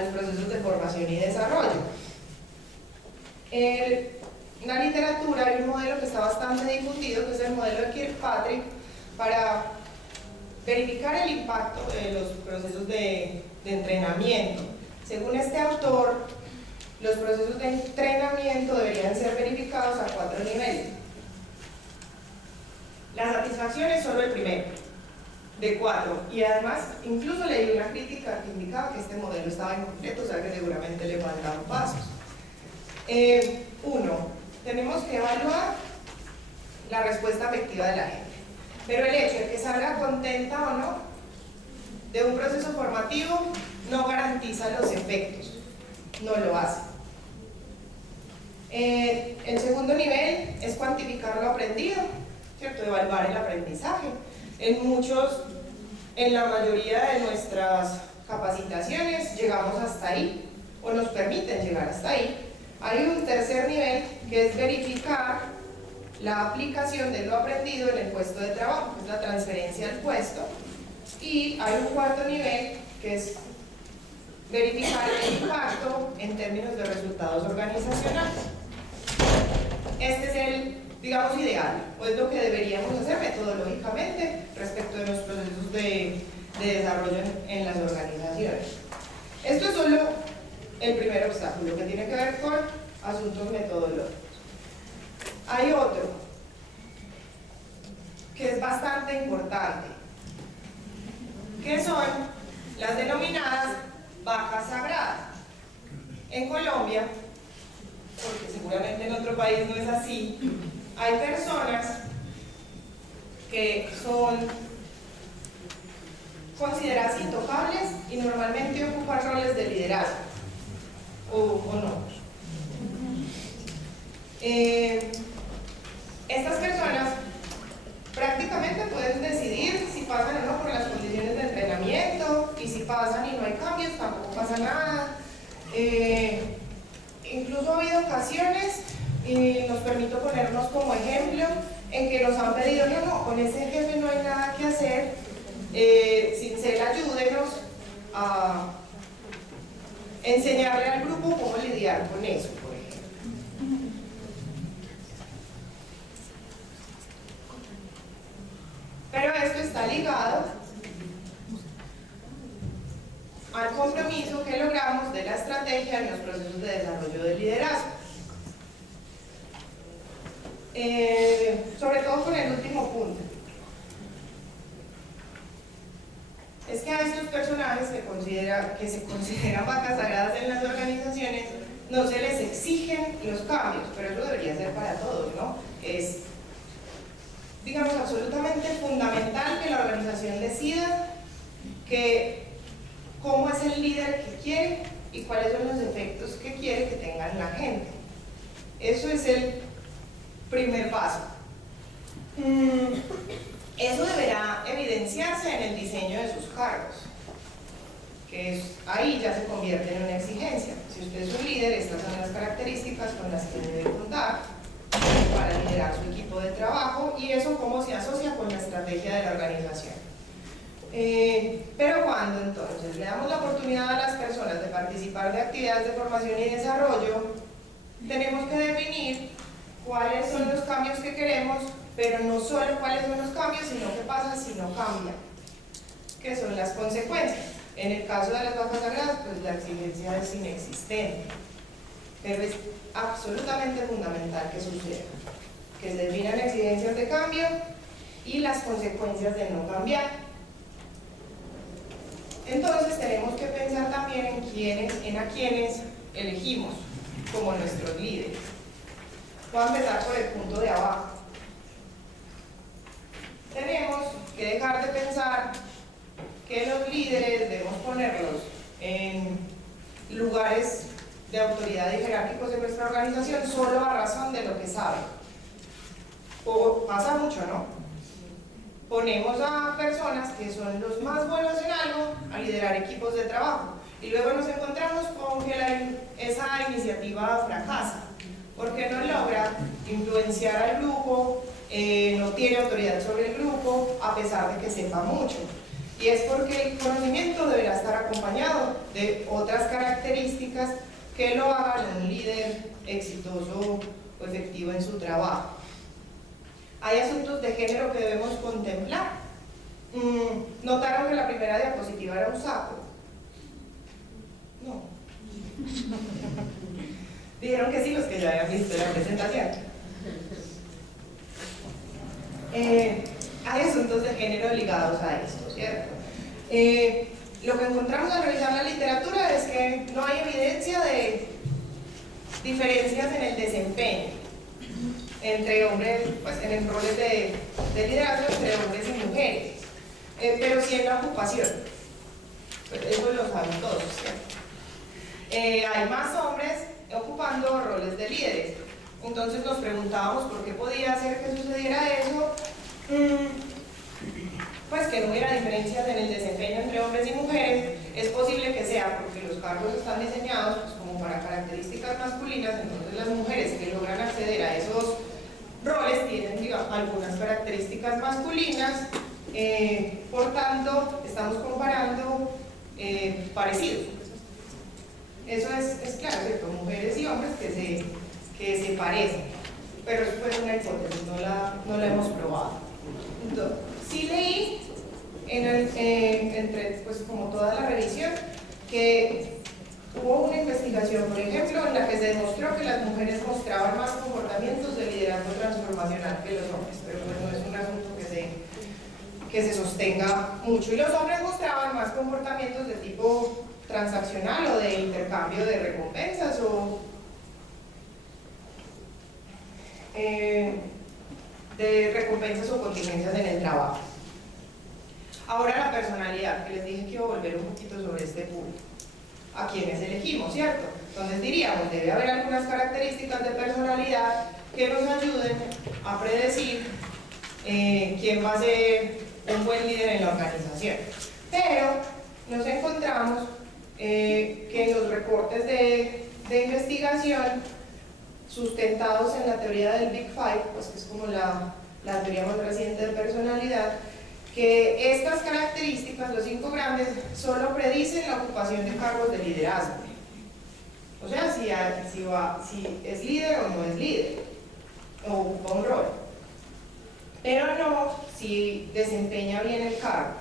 los procesos de formación y desarrollo. En la literatura hay un modelo que está bastante difundido, que es el modelo de Kirkpatrick, para verificar el impacto de los procesos de entrenamiento. Según este autor, los procesos de entrenamiento deberían ser verificados a 4 niveles. La satisfacción es solo el primero, de 4, y además incluso leí una crítica que indicaba que este modelo estaba incompleto, o sea que seguramente le faltaban pasos. 1. Tenemos que evaluar la respuesta afectiva de la gente, pero el hecho de que salga contenta o no de un proceso formativo no garantiza los efectos, no lo hace. El segundo nivel es cuantificar lo aprendido, ¿cierto? Evaluar el aprendizaje. En la mayoría de nuestras capacitaciones llegamos hasta ahí, o nos permiten llegar hasta ahí. Hay un tercer nivel que es verificar la aplicación de lo aprendido en el puesto de trabajo, que es la transferencia al puesto. Y hay un cuarto nivel que es verificar el impacto en términos de resultados organizacionales. Este es el, digamos, ideal, o es lo que deberíamos hacer metodológicamente respecto de los procesos de desarrollo en las organizaciones. Esto es solo el primer obstáculo, que tiene que ver con asuntos metodológicos. Hay otro que es bastante importante, que son las denominadas vacas sagradas. En Colombia, porque seguramente en otro país no es así, hay personas que son consideradas intocables y normalmente ocupan roles de liderazgo, o no. Estas personas prácticamente pueden decidir si pasan o no por las condiciones de entrenamiento, y si pasan y no hay cambios, tampoco pasa nada. Incluso ha habido ocasiones, y nos permito ponernos como ejemplo, en que nos han pedido: no, con ese jefe no hay nada que hacer, Sincel, ayúdenos a enseñarle al grupo cómo lidiar con eso, por ejemplo. Pero esto está ligado al compromiso que logramos de la estrategia en los procesos de desarrollo del liderazgo. Sobre todo con el último punto. a estos personajes que se consideran vacas sagradas en las organizaciones, no se les exigen los cambios, pero eso debería ser para todos, ¿no? Es, digamos, absolutamente fundamental que la organización decida cómo es el líder que quiere y cuáles son los efectos que quiere que tengan la gente. Eso es el primer paso. Eso deberá evidenciarse en el diseño de sus cargos, que ahí ya se convierte en una exigencia. Si usted es un líder, estas son las características con las que debe contar para liderar su equipo de trabajo, y eso cómo se asocia con la estrategia de la organización. Pero cuando entonces le damos la oportunidad a las personas de participar de actividades de formación y desarrollo, tenemos que definir cuáles son los cambios que queremos, pero no solo cuáles son los cambios, sino qué pasa si no cambian, qué son las consecuencias. En el caso de las vacas sagradas, pues la exigencia es inexistente, pero es absolutamente fundamental que suceda, que se definan exigencias de cambio y las consecuencias de no cambiar. Entonces tenemos que pensar también en a quienes elegimos como nuestros líderes. Voy a empezar por el punto de abajo. Tenemos que dejar de pensar que los líderes debemos ponerlos en lugares de autoridad y jerárquicos de nuestra organización solo a razón de lo que saben. O pasa mucho, ¿no? Ponemos a personas que son los más buenos en algo a liderar equipos de trabajo y luego nos encontramos con que esa iniciativa fracasa porque no logra influenciar al grupo, no tiene autoridad sobre el grupo a pesar de que sepa mucho. Y es porque el conocimiento deberá estar acompañado de otras características que lo hagan un líder exitoso o efectivo en su trabajo. Hay asuntos de género que debemos contemplar. ¿Notaron que la primera diapositiva era un sapo? No. Dijeron que sí los que ya habían visto la presentación. Hay asuntos de género ligados a esto, ¿cierto? Lo que encontramos al revisar la literatura es que no hay evidencia de diferencias en el desempeño entre hombres, pues en roles de liderazgo entre hombres y mujeres, pero sí en la ocupación. Pues eso lo saben todos, ¿cierto? Hay más hombres ocupando roles de líderes. Entonces nos preguntábamos por qué podía hacer que sucediera eso. Pues que no hubiera diferencias en el desempeño entre hombres y mujeres. Es posible que sea porque los cargos están diseñados pues, como para características masculinas, entonces las mujeres que logran acceder a esos roles tienen digamos, algunas características masculinas, por tanto estamos comparando parecidos. Eso es claro, ¿cierto? Mujeres y hombres que se parecen, pero eso fue una hipótesis, no la hemos probado. Entonces, sí leí entre pues como toda la revisión que hubo una investigación, por ejemplo, en la que se demostró que las mujeres mostraban más comportamientos de liderazgo transformacional que los hombres, pero pues no es un asunto que se sostenga mucho. Y los hombres mostraban más comportamientos de tipo transaccional o de intercambio de recompensas o de recompensas o contingencias en el trabajo. Ahora la personalidad, que les dije que iba a volver un poquito sobre este punto. A quienes elegimos, ¿cierto? Entonces diríamos, debe haber algunas características de personalidad que nos ayuden a predecir quién va a ser un buen líder en la organización. Pero nos encontramos que en los reportes de investigación sustentados en la teoría del Big Five, pues que es como la teoría más reciente de personalidad, que estas características, los 5 grandes, solo predicen la ocupación de cargos de liderazgo. O sea, si es líder o no es líder, o ocupa un rol. Pero no si desempeña bien el cargo.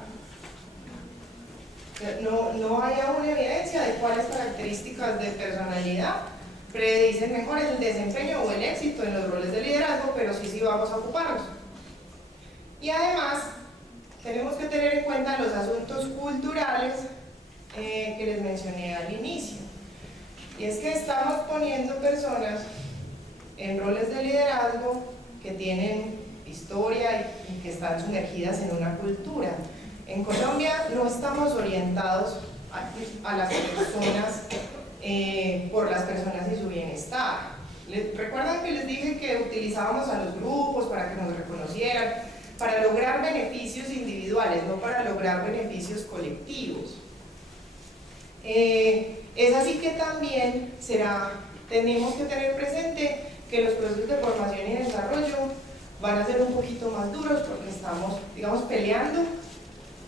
No hay aún evidencia de cuáles características de personalidad predicen mejor el desempeño o el éxito en los roles de liderazgo, pero sí vamos a ocuparlos. Y además, tenemos que tener en cuenta los asuntos culturales que les mencioné al inicio. Y es que estamos poniendo personas en roles de liderazgo que tienen historia y que están sumergidas en una cultura. En Colombia no estamos orientados a las personas por las personas y su bienestar. ¿Recuerdan que les dije que utilizábamos a los grupos para que nos reconocieran? Para lograr beneficios individuales, no para lograr beneficios colectivos. Es así que también tenemos que tener presente que los procesos de formación y desarrollo van a ser un poquito más duros porque estamos, digamos, peleando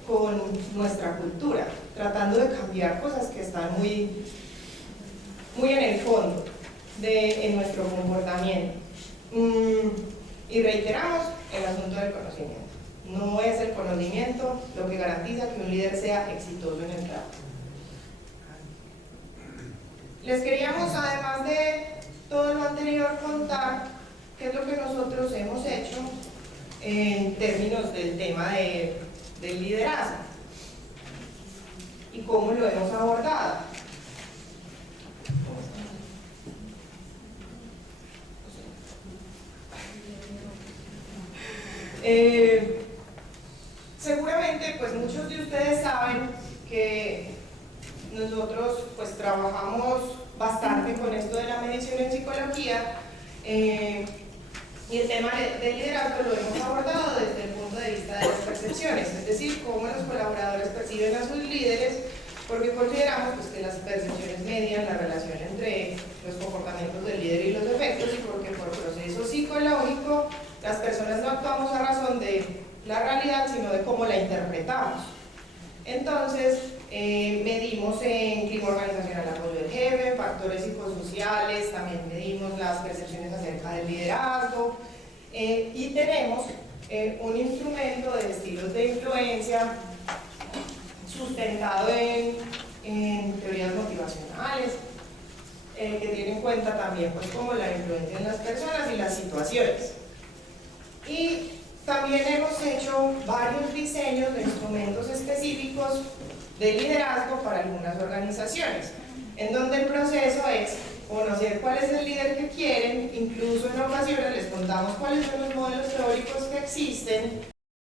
con nuestra cultura, tratando de cambiar cosas que están muy en el fondo en nuestro comportamiento. Y reiteramos el asunto del conocimiento. No es el conocimiento lo que garantiza que un líder sea exitoso en el trabajo. Les queríamos, además de todo lo anterior, contar qué es lo que nosotros hemos hecho en términos del tema del liderazgo y cómo lo hemos abordado. Seguramente pues muchos de ustedes saben que nosotros pues trabajamos bastante con esto de la medición en psicología y el tema del liderazgo lo hemos abordado desde el punto de vista de las percepciones, es decir, cómo los colaboradores perciben a sus líderes, porque consideramos pues, que las percepciones median la relación entre los comportamientos del líder y los efectos, y porque por proceso psicológico las personas no actuamos a razón de la realidad, sino de cómo la interpretamos. Entonces, medimos en clima organizacional, apoyo del jefe, factores psicosociales, también medimos las percepciones acerca del liderazgo, y tenemos un instrumento de estilos de influencia sustentado en teorías motivacionales, que tiene en cuenta también pues, como la influencia en las personas y las situaciones. Y también hemos hecho varios diseños de instrumentos específicos de liderazgo para algunas organizaciones, en donde el proceso es conocer cuál es el líder que quieren, incluso en ocasiones les contamos cuáles son los modelos teóricos que existen,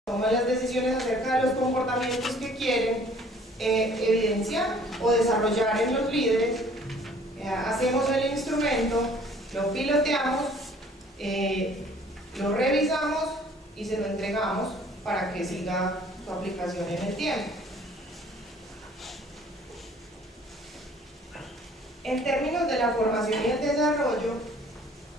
toman las decisiones acerca de los comportamientos que quieren evidenciar o desarrollar en los líderes, hacemos el instrumento, lo piloteamos, lo revisamos y se lo entregamos para que siga su aplicación en el tiempo. En términos de la formación y el desarrollo,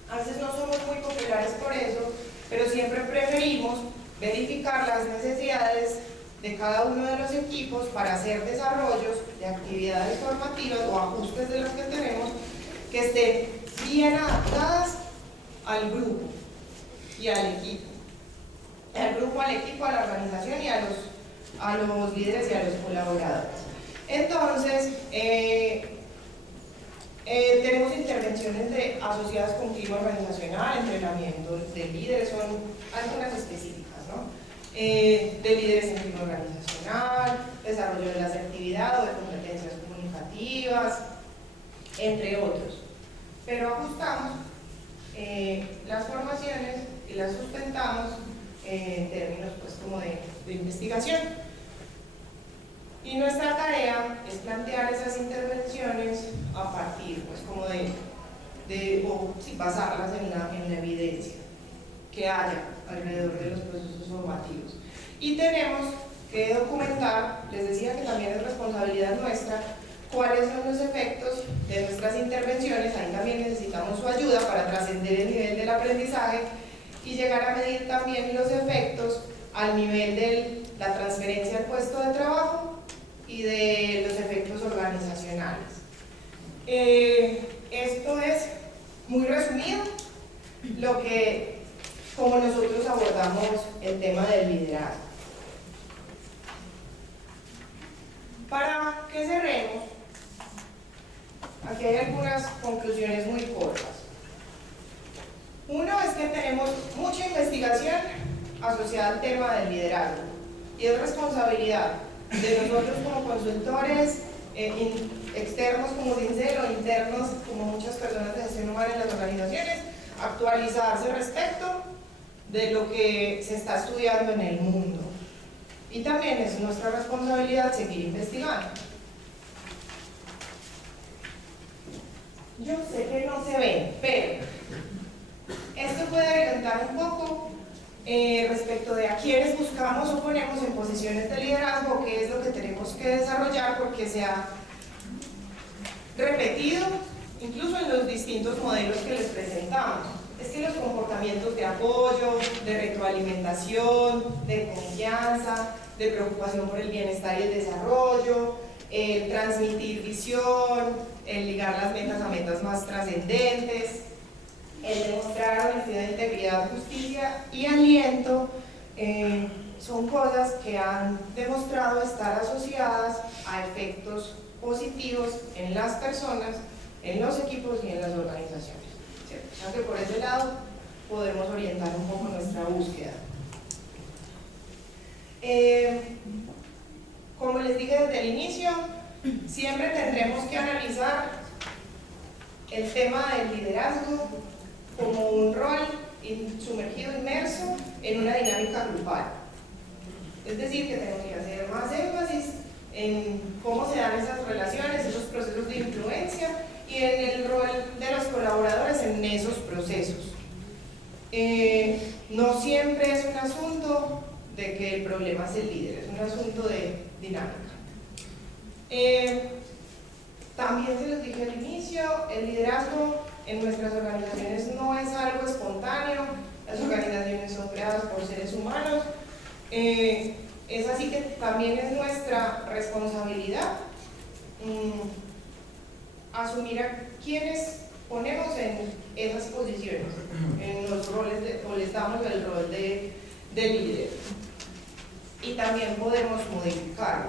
a veces no somos muy populares por eso, pero siempre preferimos verificar las necesidades de cada uno de los equipos para hacer desarrollos de actividades formativas o ajustes de los que tenemos que estén bien adaptadas al grupo y al equipo. Al grupo, al equipo, a la organización y a los líderes y a los colaboradores. Entonces, tenemos intervenciones asociadas con clima organizacional, entrenamiento de líderes, son algunas específicas, ¿no? De líderes en clima organizacional, desarrollo de la asertividad o de competencias comunicativas, entre otros. Pero ajustamos las formaciones y las sustentamos en términos pues, como de investigación. Y nuestra tarea es plantear esas intervenciones a partir, pues, como basarlas en la evidencia que haya alrededor de los procesos formativos. Y tenemos que documentar, les decía que también es responsabilidad nuestra, cuáles son los efectos de nuestras intervenciones. Ahí también necesitamos su ayuda para trascender el nivel del aprendizaje y llegar a medir también los efectos al nivel de la transferencia al puesto de trabajo y de los efectos organizacionales. Esto es muy resumido como nosotros abordamos el tema del liderazgo. Para que cerremos, aquí hay algunas conclusiones muy cortas. Uno es que tenemos mucha investigación asociada al tema del liderazgo. y es responsabilidad de nosotros como consultores, externos como Sincero, internos como muchas personas de gestión humana en las organizaciones, actualizarse respecto de lo que se está estudiando en el mundo. Y también es nuestra responsabilidad seguir investigando. Yo sé que no se ven, pero esto puede orientar un poco respecto de a quiénes buscamos o ponemos en posiciones de liderazgo, qué es lo que tenemos que desarrollar, porque se ha repetido incluso en los distintos modelos que les presentamos. Es que los comportamientos de apoyo, de retroalimentación, de confianza, de preocupación por el bienestar y el desarrollo, el transmitir visión, el ligar las metas a metas más trascendentes, el demostrar honestidad, integridad, justicia y aliento, son cosas que han demostrado estar asociadas a efectos positivos en las personas, en los equipos y en las organizaciones, ¿cierto? O sea que por ese lado podemos orientar un poco nuestra búsqueda. Como les dije desde el inicio, siempre tendremos que analizar el tema del liderazgo como un rol sumergido, inmerso en una dinámica grupal. Es decir, que tenemos que hacer más énfasis en cómo se dan esas relaciones, esos procesos de influencia y en el rol de los colaboradores en esos procesos. No siempre es un asunto de que el problema es el líder, es un asunto de dinámica. También se los dije al inicio, el liderazgo en nuestras organizaciones no es algo espontáneo, las organizaciones son creadas por seres humanos, es así que también es nuestra responsabilidad asumir a quienes ponemos en esas posiciones, en los roles, o les damos el rol de líder. Y también podemos modificarlo.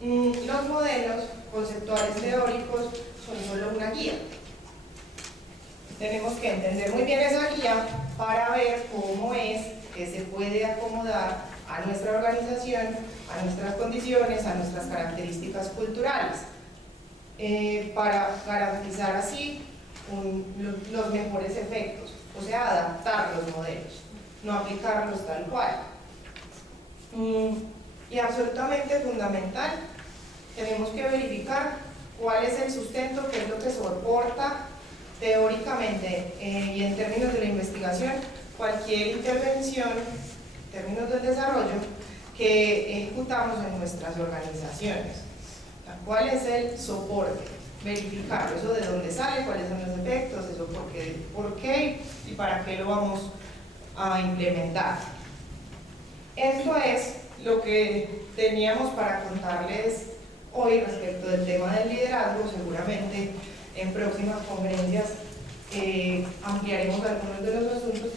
Los modelos conceptuales teóricos son solo una guía. Tenemos que entender muy bien esa guía para ver cómo es que se puede acomodar a nuestra organización, a nuestras condiciones, a nuestras características culturales, para garantizar así los mejores efectos, o sea, adaptar los modelos, no aplicarlos tal cual. Y absolutamente fundamental, tenemos que verificar cuál es el sustento, qué es lo que soporta teóricamente y en términos de la investigación cualquier intervención en términos del desarrollo que ejecutamos en nuestras organizaciones. ¿Cuál es el soporte? Verificar eso de dónde sale, cuáles son los efectos, eso por qué y para qué lo vamos a implementar. Esto es lo que teníamos para contarles hoy respecto del tema del liderazgo. Seguramente en próximas conferencias ampliaremos algunos de los asuntos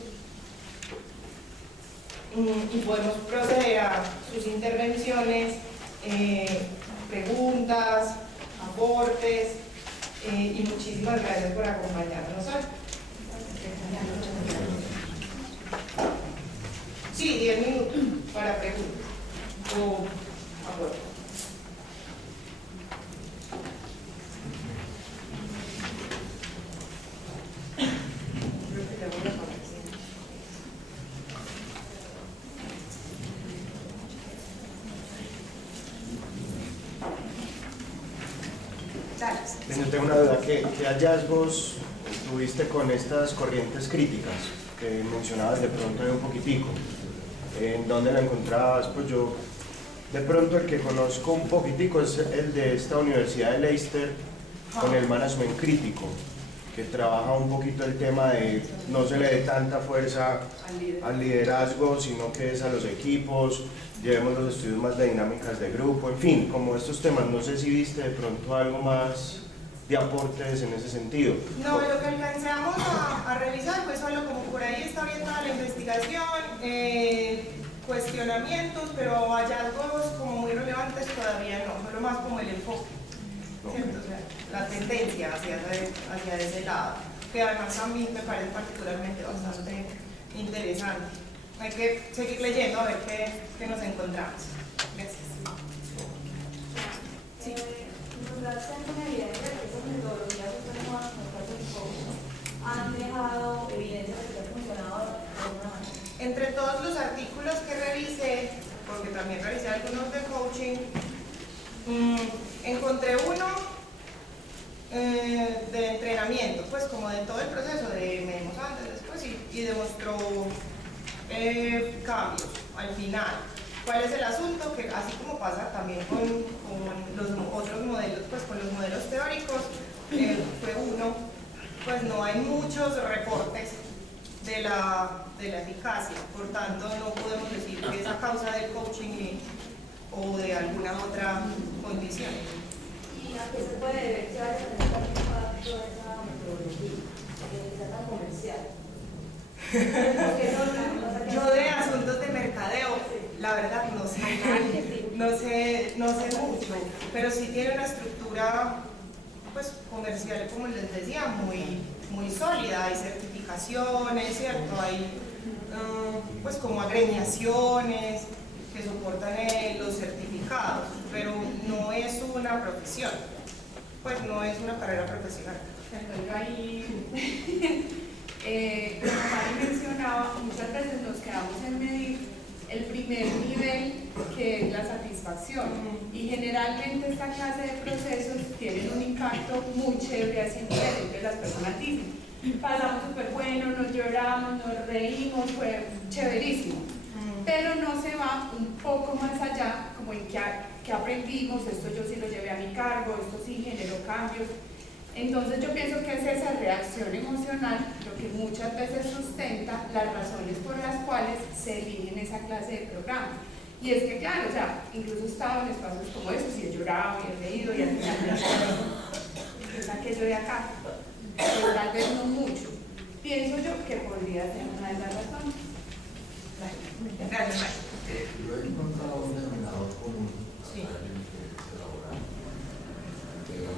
y podemos proceder a sus intervenciones, preguntas, aportes y muchísimas gracias por acompañarnos hoy. Sí, 10 minutos para preguntas o aportes. Creo que ya voy a parar, sí. Yo tengo una duda, ¿qué hallazgos tuviste con estas corrientes críticas que mencionabas de pronto de un poquitico? ¿En dónde la encontrabas? Pues yo de pronto el que conozco un poquitico es el de esta Universidad de Leicester con el management crítico, que trabaja un poquito el tema de no se le dé tanta fuerza al liderazgo, sino que es a los equipos, llevemos los estudios más de dinámicas de grupo, en fin, como estos temas. No sé si viste de pronto algo más de aportes en ese sentido. No, lo que alcanzamos a revisar fue solo como por ahí está orientada la investigación, cuestionamientos, pero hallazgos como muy relevantes todavía no, solo más como el enfoque, ¿cierto? O sea, la tendencia hacia ese lado, que además a mí me parece particularmente bastante interesante. hay que seguir leyendo a ver qué nos encontramos. Gracias. Sí. ¿Encontraste alguna evidencia de que esas metodologías nuevas, como el caso del coaching, han dejado evidencia de que ha funcionado de alguna manera? Entre todos los artículos que revisé, porque también revisé algunos de coaching, encontré uno de entrenamiento, pues como de todo el proceso de medimos antes, después y demostró cambios al final. ¿Cuál es el asunto? Que así como pasa también con los otros modelos, pues con los modelos teóricos, fue uno, pues no hay muchos reportes de la eficacia, por tanto no podemos decir que es a causa del coaching o de alguna otra condición. ¿Y a qué se puede deber que haya tenido tanto impacto esa metodología, que sea tan comercial? Yo de asuntos de mercadeo, la verdad no sé mucho, pero sí tiene una estructura pues comercial, como les decía, muy sólida. Hay certificaciones, ¿cierto? Hay pues como agremiaciones que soportan los certificados, pero no es una profesión, pues no es una carrera profesional. Entonces ahí, como Mari mencionaba, muchas veces nos quedamos en medir el primer nivel, que es la satisfacción, y generalmente esta clase de procesos tienen un impacto muy chévere a ese nivel. Entonces las personas dicen, pasamos súper bueno, nos lloramos, nos reímos, fue chéverísimo, pero no se va un poco más allá, como en qué aprendimos, esto yo sí lo llevé a mi cargo, esto sí generó cambios. Entonces yo pienso que es esa reacción emocional lo que muchas veces sustenta las razones por las cuales se eligen esa clase de programa. Y es que claro, o sea, incluso he estado en espacios como estos y he llorado y he reído y al final ¿qué saqué yo de acá? Pues tal vez no mucho. Pienso yo que podría ser una de las razones. Gracias, Mari. Yo he encontrado un denominador común Sí. para el interés laboral de la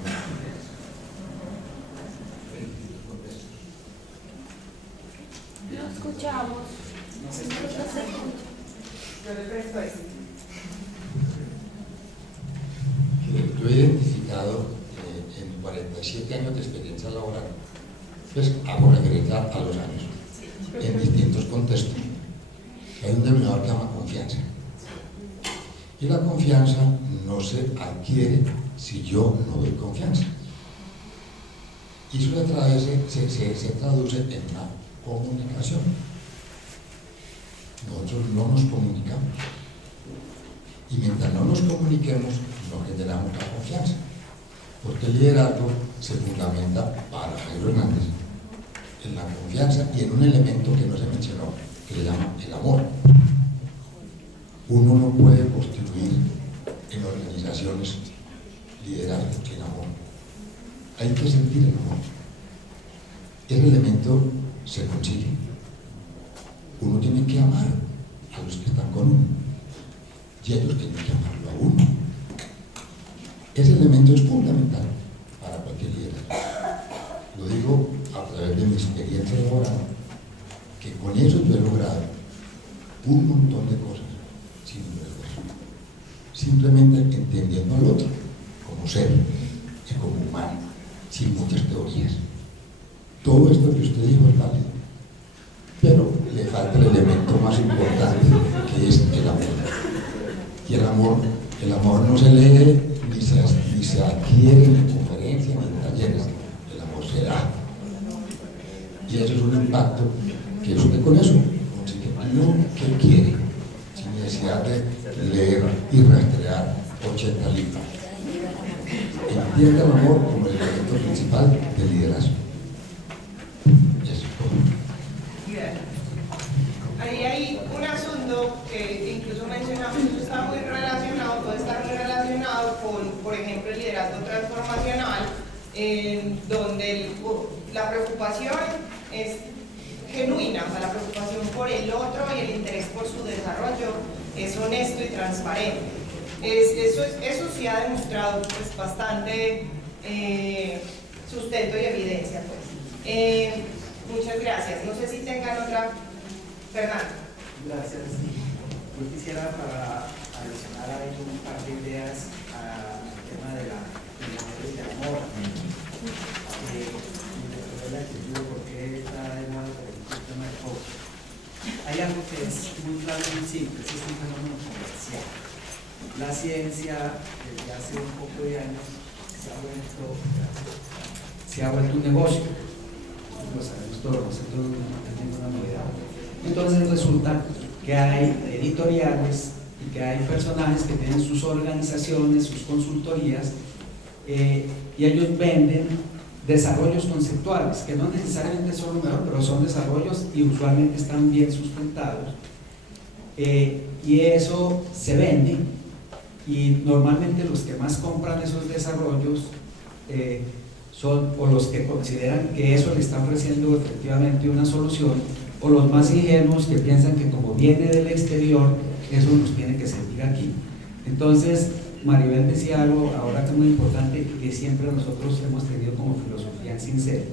No escuchamos. Yo le presto esto. Yo he identificado en 47 años de experiencia laboral, pues hago referencia a los años, en distintos contextos. Hay un denominador que se llama confianza. Y la confianza no se adquiere si yo no doy confianza. Y eso se traduce en una comunicación. Nosotros no nos comunicamos. Y mientras no nos comuniquemos, no generamos la confianza. Porque el liderazgo se fundamenta, para Pedro Hernández, en la confianza y en un elemento que no se mencionó, que le llama el amor. Uno no puede construir en organizaciones liderazgo sin amor. Hay que sentir el amor. Ese elemento se consigue. Uno tiene que amar a los que están con uno y ellos tienen que amarlo a uno. Ese elemento es fundamental para cualquier liderazgo. Lo digo a través de mi experiencia laboral, que con eso yo he logrado un montón de cosas sin un esfuerzo, simplemente entendiendo al otro como ser y como humano, sin muchas teorías. Todo esto que usted dijo es válido, pero le falta el elemento más importante, que es el amor. Y el amor no se lee ni se adquiere en conferencias ni en talleres, el amor se da. Y eso es un impacto que usted con eso consigue lo que quiere, sin necesidad de leer y rastrear 80 libros. Entienda el amor como el elemento principal del liderazgo. Eso es todo. Ahí hay un asunto que incluso mencionamos, eso está muy relacionado, puede estar muy relacionado con, por ejemplo, el liderazgo transformacional, donde la preocupación es genuina, o sea, la preocupación por el otro y el interés por su desarrollo es honesto y transparente. Eso sí ha demostrado pues, bastante sustento y evidencia. Pues. Muchas gracias. No sé si tengan otra. Fernando. Gracias. Yo quisiera para adicionar ahí un par de ideas al tema de la amor. La actitud, ¿por qué está de moda el tema del coaching? Hay algo que es muy claro y muy simple, es un fenómeno comercial. La ciencia, desde hace un poco de años, se ha vuelto un negocio. Lo sabemos todos, nosotros no tenemos una novedad. Entonces resulta que hay editoriales y que hay personajes que tienen sus organizaciones, sus consultorías, y ellos venden desarrollos conceptuales, que no necesariamente son lo mejor, pero son desarrollos y usualmente están bien sustentados, y eso se vende, y normalmente los que más compran esos desarrollos son o los que consideran que eso le está ofreciendo efectivamente una solución, o los más ingenuos que piensan que como viene del exterior, eso nos tiene que servir aquí. Entonces, Maribel decía algo ahora que es muy importante, que siempre nosotros hemos tenido como filosofía en Sincel,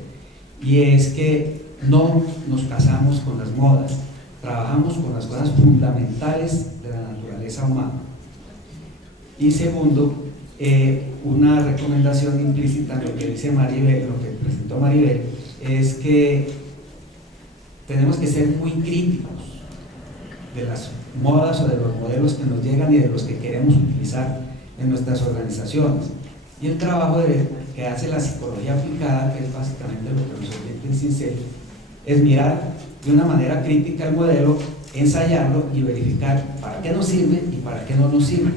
y es que no nos casamos con las modas, trabajamos con las cosas fundamentales de la naturaleza humana. Y segundo, una recomendación implícita en lo que dice Maribel, lo que presentó Maribel, es que tenemos que ser muy críticos de las modas o de los modelos que nos llegan y de los que queremos utilizar en nuestras organizaciones. Y el trabajo que hace la psicología aplicada, que es básicamente lo que nos orienta en Sincel, es mirar de una manera crítica el modelo, ensayarlo y verificar para qué nos sirve y para qué no nos sirve,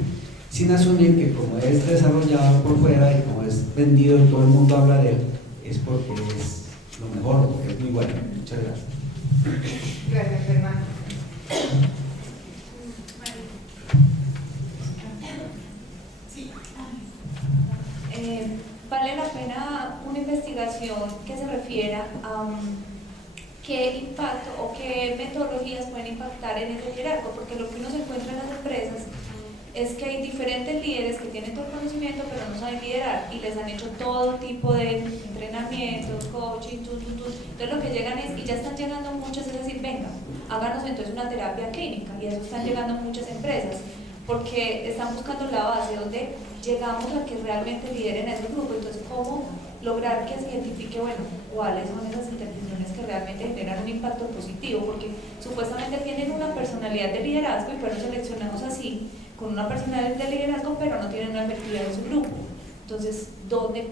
sin asumir que como es desarrollado por fuera y como es vendido y todo el mundo habla de él, es porque es lo mejor, porque es muy bueno. Muchas gracias. Gracias, Fernando. Vale la pena una investigación que se refiera a qué impacto o qué metodologías pueden impactar en ese liderazgo, porque lo que uno se encuentra en las empresas es que hay diferentes líderes que tienen todo el conocimiento pero no saben liderar y les han hecho todo tipo de entrenamientos, coaching, entonces lo que llegan es, y ya están llegando muchas, es decir, venga, háganos entonces una terapia clínica, y eso están llegando muchas empresas porque están buscando la base donde llegamos a que realmente lideren a ese grupo. Entonces, ¿cómo lograr que se identifique, bueno, cuáles son esas intervenciones que realmente generan un impacto positivo? Porque supuestamente tienen una personalidad de liderazgo y fueron seleccionados así, con una personalidad de liderazgo, pero no tienen una efectividad en su grupo. Entonces,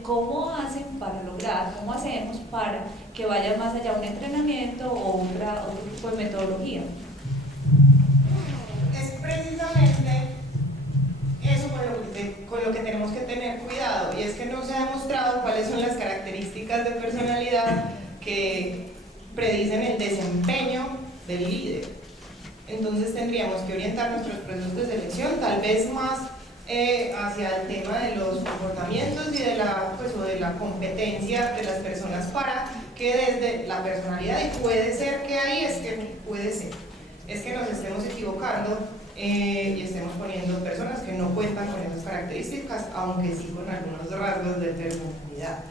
¿cómo hacen para lograr, cómo hacemos para que vaya más allá un entrenamiento o otro tipo de metodología? Es precisamente eso con lo que tenemos que tener cuidado, y es que no se ha demostrado cuáles son las características de personalidad que predicen el desempeño del líder. Entonces tendríamos que orientar nuestros procesos de selección tal vez más hacia el tema de los comportamientos y de la competencia de las personas, para que desde la personalidad, y puede ser que ahí es que nos estemos equivocando y estemos poniendo personas que no cuentan con esas características, aunque sí con algunos rasgos de personalidad.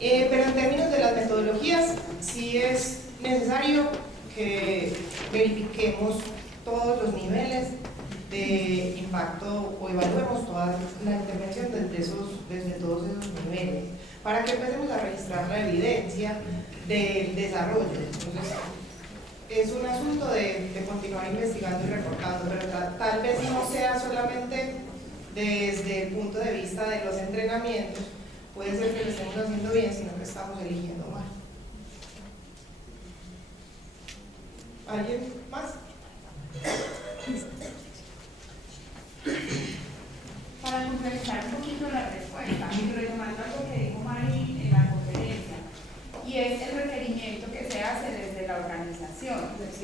Pero en términos de las metodologías, sí es necesario que verifiquemos todos los niveles de impacto o evaluemos toda la intervención desde todos esos niveles, para que empecemos a registrar la evidencia del desarrollo. Entonces, es un asunto de continuar investigando y reportando, pero tal vez no sea solamente desde el punto de vista de los entrenamientos, puede ser que lo estemos haciendo bien, sino que estamos eligiendo mal. ¿Alguien más? Para complementar un poquito la respuesta, y retomando algo que dijo Mari en la conferencia, y es el requerimiento que se hace desde la organización,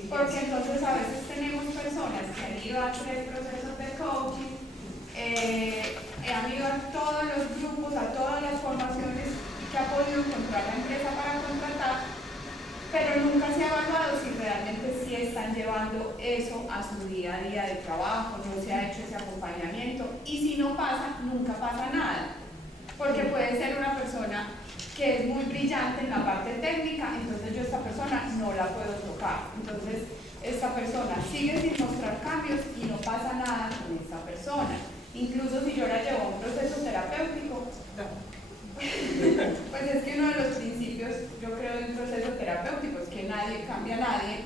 porque entonces a veces tenemos personas que han ido a 3 procesos de coaching, han ido a todos los grupos, a todas las formaciones que ha podido encontrar la empresa para contratar, pero nunca se ha evaluado si realmente sí están llevando eso a su día a día de trabajo, no se ha hecho ese acompañamiento, y si no pasa, nunca pasa nada, porque puede ser una persona que es muy brillante en la parte técnica, entonces yo a esta persona no la puedo tocar. Entonces esta persona sigue sin mostrar cambios y no pasa nada con esta persona. Incluso si yo la llevo a un proceso terapéutico, pues es que uno de los principios, yo creo, de un proceso terapéutico es que nadie cambia a nadie,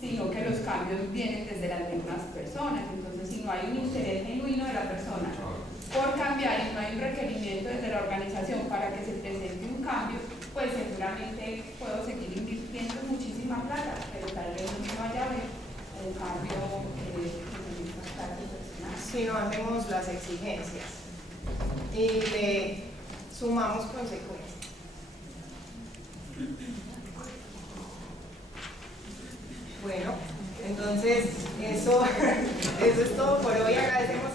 sino que los cambios vienen desde las mismas personas. Entonces, si no hay un interés genuino de la persona por cambiar y no hay un requerimiento desde la organización para que se presente un cambio, pues seguramente puedo seguir invirtiendo muchísima plata, pero tal vez no vaya a haber un cambio en estas clases personales. Si no hacemos las exigencias y le sumamos consecuencias. Bueno, entonces eso es todo por hoy. Agradecemos